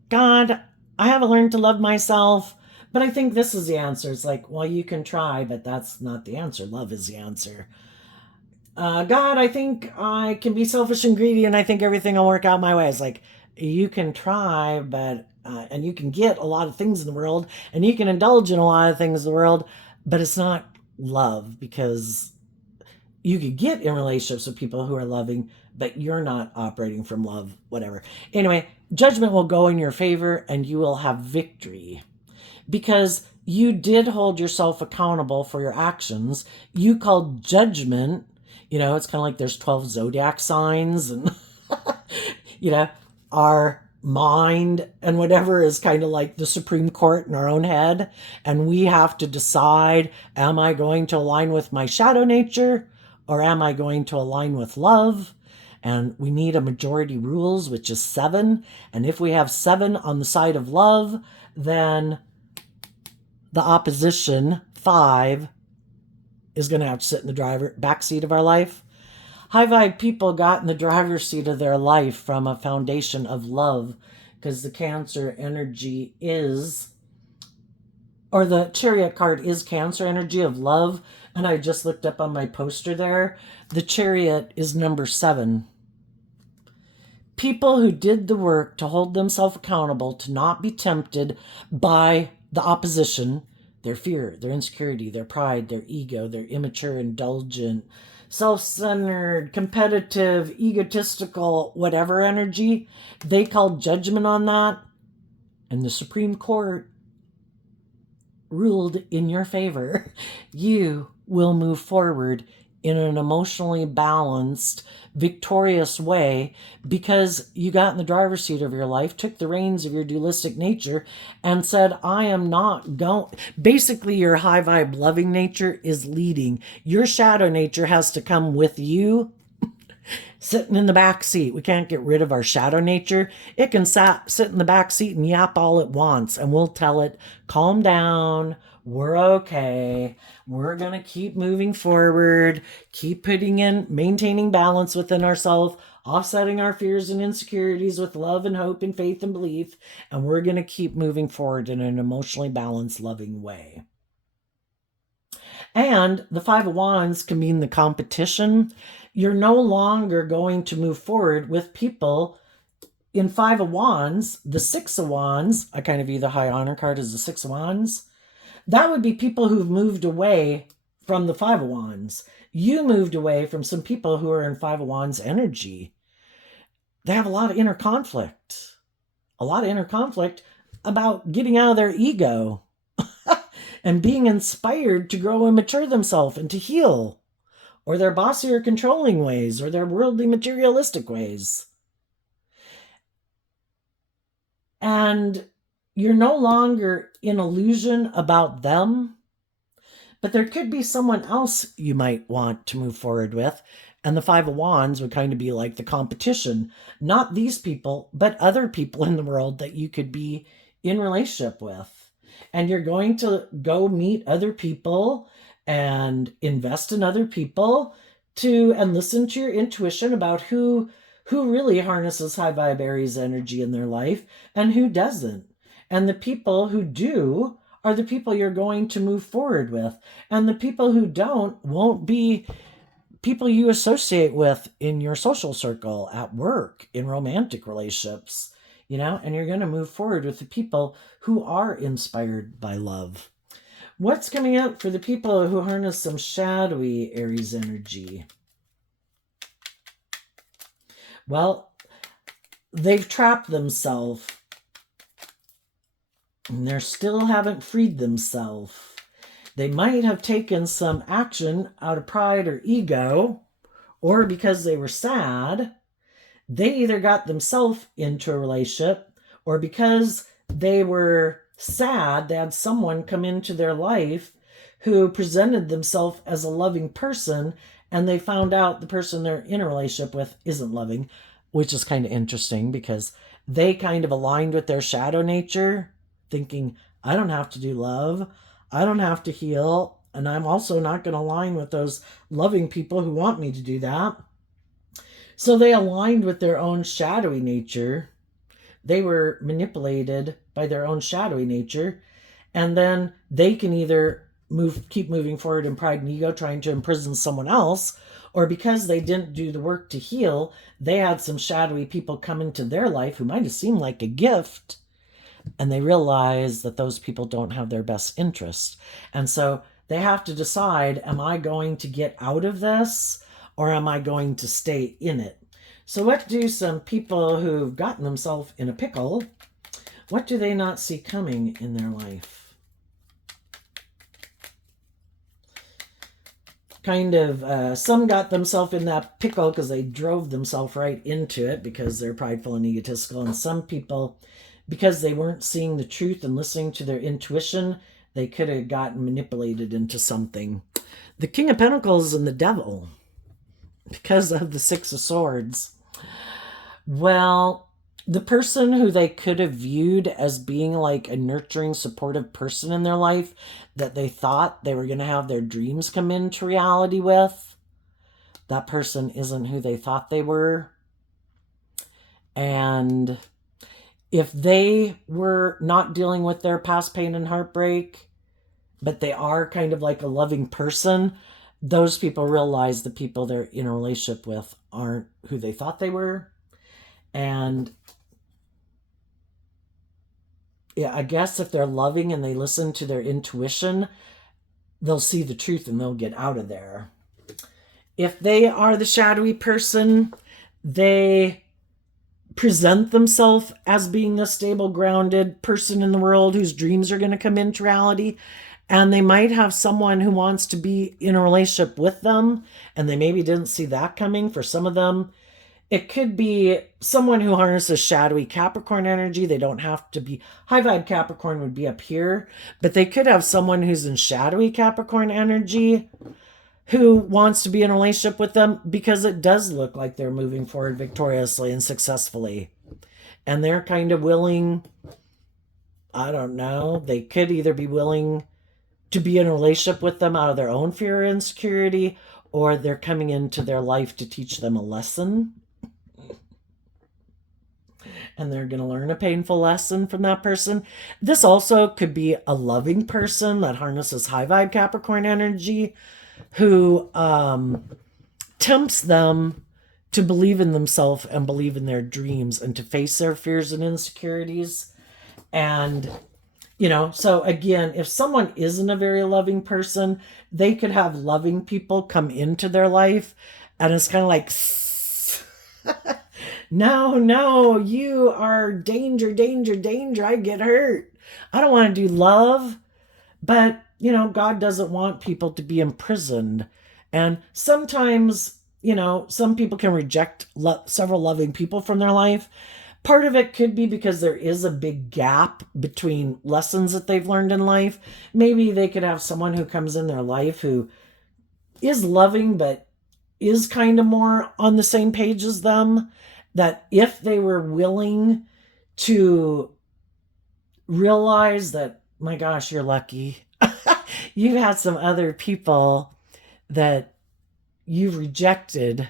God, I haven't learned to love myself, but I think this is the answer. It's like, well, you can try, but that's not the answer. Love is the answer. God, I think I can be selfish and greedy, and I think everything will work out my way. It's like, you can try, but and you can get a lot of things in the world, and you can indulge in a lot of things in the world, but it's not love, because you could get in relationships with people who are loving, but you're not operating from love, whatever. Anyway, judgment will go in your favor, and you will have victory, because you did hold yourself accountable for your actions. You called judgment. It's kind of like there's 12 zodiac signs, and, our mind and whatever is kind of like the Supreme Court in our own head. And we have to decide, am I going to align with my shadow nature, Or am I going to align with love? And we need a majority rules, which is 7. And if we have 7 on the side of love, then the opposition, 5, is going to have to sit in the back seat of our life. High vibe people got in the driver's seat of their life from a foundation of love, because the Cancer energy is, or the Chariot card is Cancer energy of love. And I just looked up on my poster there. The Chariot is number 7. People who did the work to hold themselves accountable, to not be tempted by the opposition, their fear, their insecurity, their pride, their ego, their immature, indulgent, self-centered, competitive, egotistical, whatever energy, they called judgment on that. And the Supreme Court ruled in your favor. You will move forward in an emotionally balanced, victorious way, because you got in the driver's seat of your life, took the reins of your dualistic nature, and said, I am not going. Basically, your high vibe loving nature is leading. Your shadow nature has to come with you, sitting in the back seat. We can't get rid of our shadow nature. It can sit in the back seat and yap all it wants, and we'll tell it, calm down, we're okay, we're going to keep moving forward, keep maintaining balance within ourselves, offsetting our fears and insecurities with love and hope and faith and belief, and we're going to keep moving forward in an emotionally balanced, loving way. And the 5 of Wands can mean the competition. You're no longer going to move forward with people in 5 of Wands. The 6 of Wands, I kind of view the High Honor card as the 6 of Wands. That would be people who've moved away from the 5 of Wands. You moved away from some people who are in 5 of Wands energy. They have a lot of inner conflict. A lot of inner conflict about getting out of their ego and being inspired to grow and mature themselves and to heal, or their bossy or controlling ways, or their worldly materialistic ways. And you're no longer in illusion about them, but there could be someone else you might want to move forward with. And the 5 of Wands would kind of be like the competition. Not these people, but other people in the world that you could be in relationship with. And you're going to go meet other people and invest in other people and listen to your intuition about who really harnesses high vibe Aries energy in their life and who doesn't. And the people who do are the people you're going to move forward with. And the people who don't won't be people you associate with in your social circle, at work, in romantic relationships, and you're going to move forward with the people who are inspired by love. What's coming up for the people who harness some shadowy Aries energy? Well, they've trapped themselves, and they still haven't freed themselves. They might have taken some action out of pride or ego, or because they were sad. They either got themselves into a relationship, or because they were sad, they had someone come into their life who presented themselves as a loving person, and they found out the person they're in a relationship with isn't loving, which is kind of interesting because they kind of aligned with their shadow nature, thinking, I don't have to do love, I don't have to heal, and I'm also not going to align with those loving people who want me to do that. So they aligned with their own shadowy nature. They were manipulated by their own shadowy nature. And then they can either keep moving forward in pride and ego, trying to imprison someone else, or because they didn't do the work to heal, they had some shadowy people come into their life who might have seemed like a gift, and they realize that those people don't have their best interest. And so they have to decide, am I going to get out of this, or am I going to stay in it? So what do some people who've gotten themselves in a pickle, what do they not see coming in their life? Some got themselves in that pickle because they drove themselves right into it because they're prideful and egotistical. And some people, because they weren't seeing the truth and listening to their intuition, they could have gotten manipulated into something. The King of Pentacles and the Devil. because of the Six of Swords. Well, the person who they could have viewed as being like a nurturing, supportive person in their life that they thought they were going to have their dreams come into reality with, that person isn't who they thought they were. And if they were not dealing with their past pain and heartbreak, but they are kind of like a loving person, those people realize the people they're in a relationship with aren't who they thought they were. And yeah, I guess if they're loving and they listen to their intuition, they'll see the truth and they'll get out of there. If they are the shadowy person, they present themselves as being a stable, grounded person in the world whose dreams are going to come into reality. And they might have someone who wants to be in a relationship with them, and they maybe didn't see that coming. For some of them, it could be someone who harnesses shadowy Capricorn energy. They don't have to be high vibe Capricorn would be up here, but they could have someone who's in shadowy Capricorn energy who wants to be in a relationship with them because it does look like they're moving forward victoriously and successfully. And they're kind of willing, I don't know, they could either be willing to be in a relationship with them out of their own fear or insecurity, or they're coming into their life to teach them a lesson. And they're going to learn a painful lesson from that person. This also could be a loving person that harnesses high vibe Capricorn energy who tempts them to believe in themselves and believe in their dreams and to face their fears and insecurities. And so again, if someone isn't a very loving person, they could have loving people come into their life, and it's kind of like, no, you are danger, danger, danger. I get hurt. I don't want to do love. But, God doesn't want people to be imprisoned. And sometimes, some people can reject several loving people from their life. Part of it could be because there is a big gap between lessons that they've learned in life. Maybe they could have someone who comes in their life who is loving, but is kind of more on the same page as them. That if they were willing to realize that, my gosh, you're lucky. You've had some other people that you've rejected.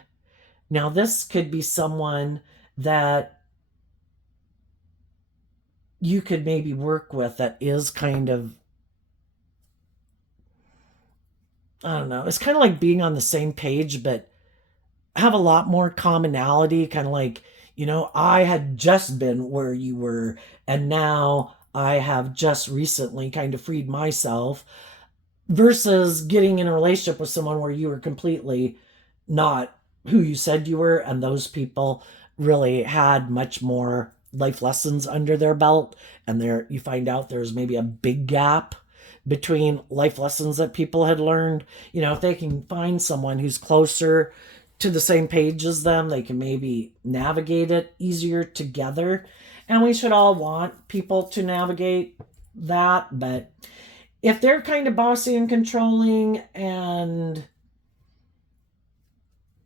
Now, this could be someone that you could maybe work with that is kind of, I don't know, it's kind of like being on the same page, but have a lot more commonality. Kind of like, I had just been where you were, and now I have just recently kind of freed myself, versus getting in a relationship with someone where you were completely not who you said you were, and those people really had much more life lessons under their belt, and there you find out there's maybe a big gap between life lessons that people had learned. If they can find someone who's closer to the same page as them, they can maybe navigate it easier together. And we should all want people to navigate that. But if they're kind of bossy and controlling and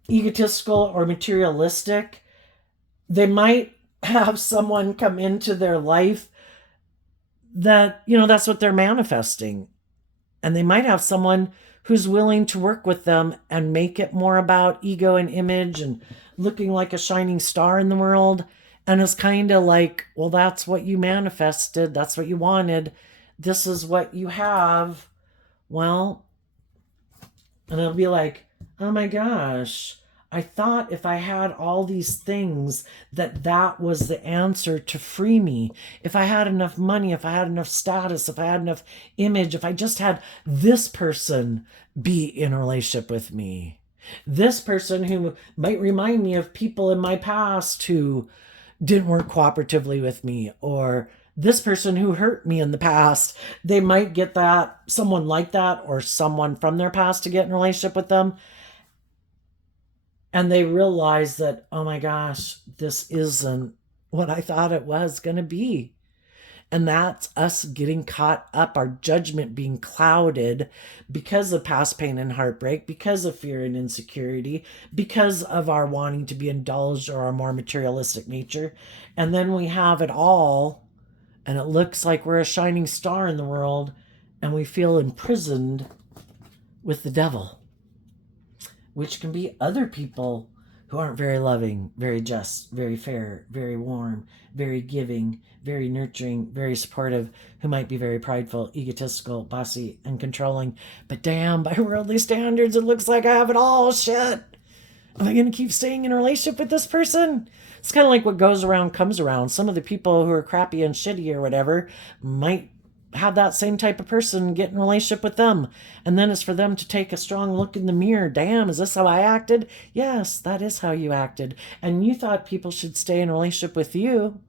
egotistical or materialistic, they might have someone come into their life that, that's what they're manifesting. And they might have someone who's willing to work with them and make it more about ego and image and looking like a shining star in the world. And it's kind of like, well, that's what you manifested. That's what you wanted. This is what you have. Well, and it'll be like, oh my gosh, I thought if I had all these things that was the answer to free me. If I had enough money, if I had enough status, if I had enough image, if I just had this person be in a relationship with me. This person who might remind me of people in my past who didn't work cooperatively with me, or this person who hurt me in the past. They might get that, someone like that, or someone from their past to get in a relationship with them. And they realize that, oh my gosh, this isn't what I thought it was going to be. And that's us getting caught up, our judgment being clouded because of past pain and heartbreak, because of fear and insecurity, because of our wanting to be indulged or our more materialistic nature. And then we have it all, and it looks like we're a shining star in the world, and we feel imprisoned with the devil, which can be other people who aren't very loving, very just, very fair, very warm, very giving, very nurturing, very supportive, who might be very prideful, egotistical, bossy, and controlling. But damn, by worldly standards, it looks like I have it all. Shit. Am I going to keep staying in a relationship with this person? It's kind of like what goes around comes around. Some of the people who are crappy and shitty or whatever might have that same type of person get in a relationship with them. And then it's for them to take a strong look in the mirror. Damn, is this how I acted? Yes, that is how you acted. And you thought people should stay in a relationship with you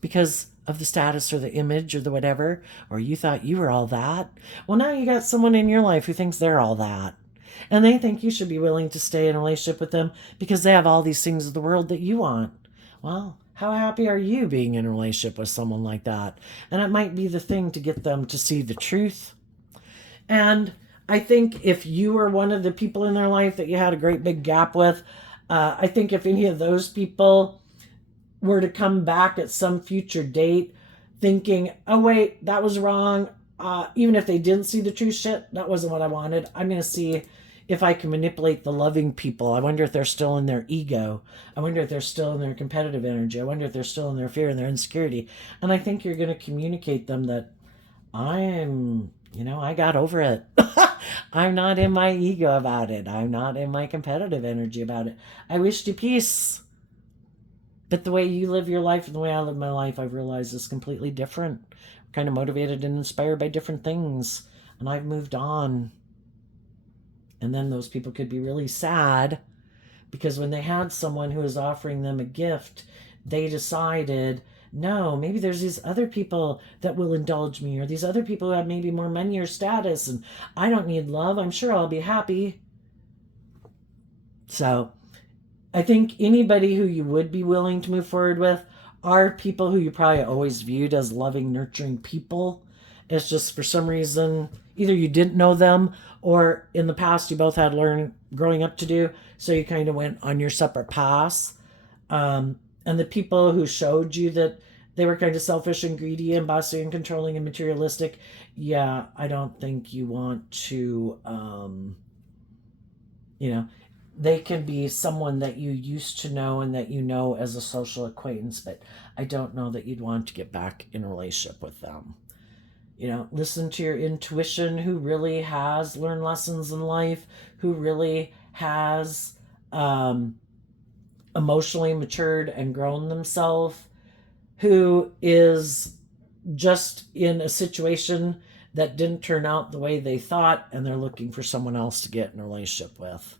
because of the status or the image or the whatever, or you thought you were all that. Well, now you got someone in your life who thinks they're all that. And they think you should be willing to stay in a relationship with them because they have all these things of the world that you want. Well, how happy are you being in a relationship with someone like that? And it might be the thing to get them to see the truth. And I think if you were one of the people in their life that you had a great big gap with, I think if any of those people were to come back at some future date thinking, oh, wait, that was wrong. Even if they didn't see the true shit, that wasn't what I wanted. I'm going to see if I can manipulate the loving people. I wonder if they're still in their ego. I wonder if they're still in their competitive energy. I wonder if they're still in their fear and their insecurity. And I think you're going to communicate them that I got over it. I'm not in my ego about it. I'm not in my competitive energy about it. I wish you peace. But the way you live your life and the way I live my life, I've realized is completely different. I'm kind of motivated and inspired by different things. And I've moved on. And then those people could be really sad because when they had someone who was offering them a gift, they decided, no, maybe there's these other people that will indulge me, or these other people who have maybe more money or status, and I don't need love. I'm sure I'll be happy. So I think anybody who you would be willing to move forward with are people who you probably always viewed as loving, nurturing people. It's just for some reason, either you didn't know them or in the past you both had growing up to do, so you kind of went on your separate paths. And the people who showed you that they were kind of selfish and greedy and bossy and controlling and materialistic, yeah, I don't think you want to, they can be someone that you used to know and that you know as a social acquaintance, but I don't know that you'd want to get back in a relationship with them. Listen to your intuition, who really has learned lessons in life, who really has emotionally matured and grown themselves, who is just in a situation that didn't turn out the way they thought, and they're looking for someone else to get in a relationship with.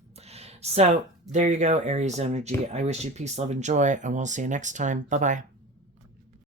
So there you go, Aries energy. I wish you peace, love, and joy, and we'll see you next time. Bye-bye.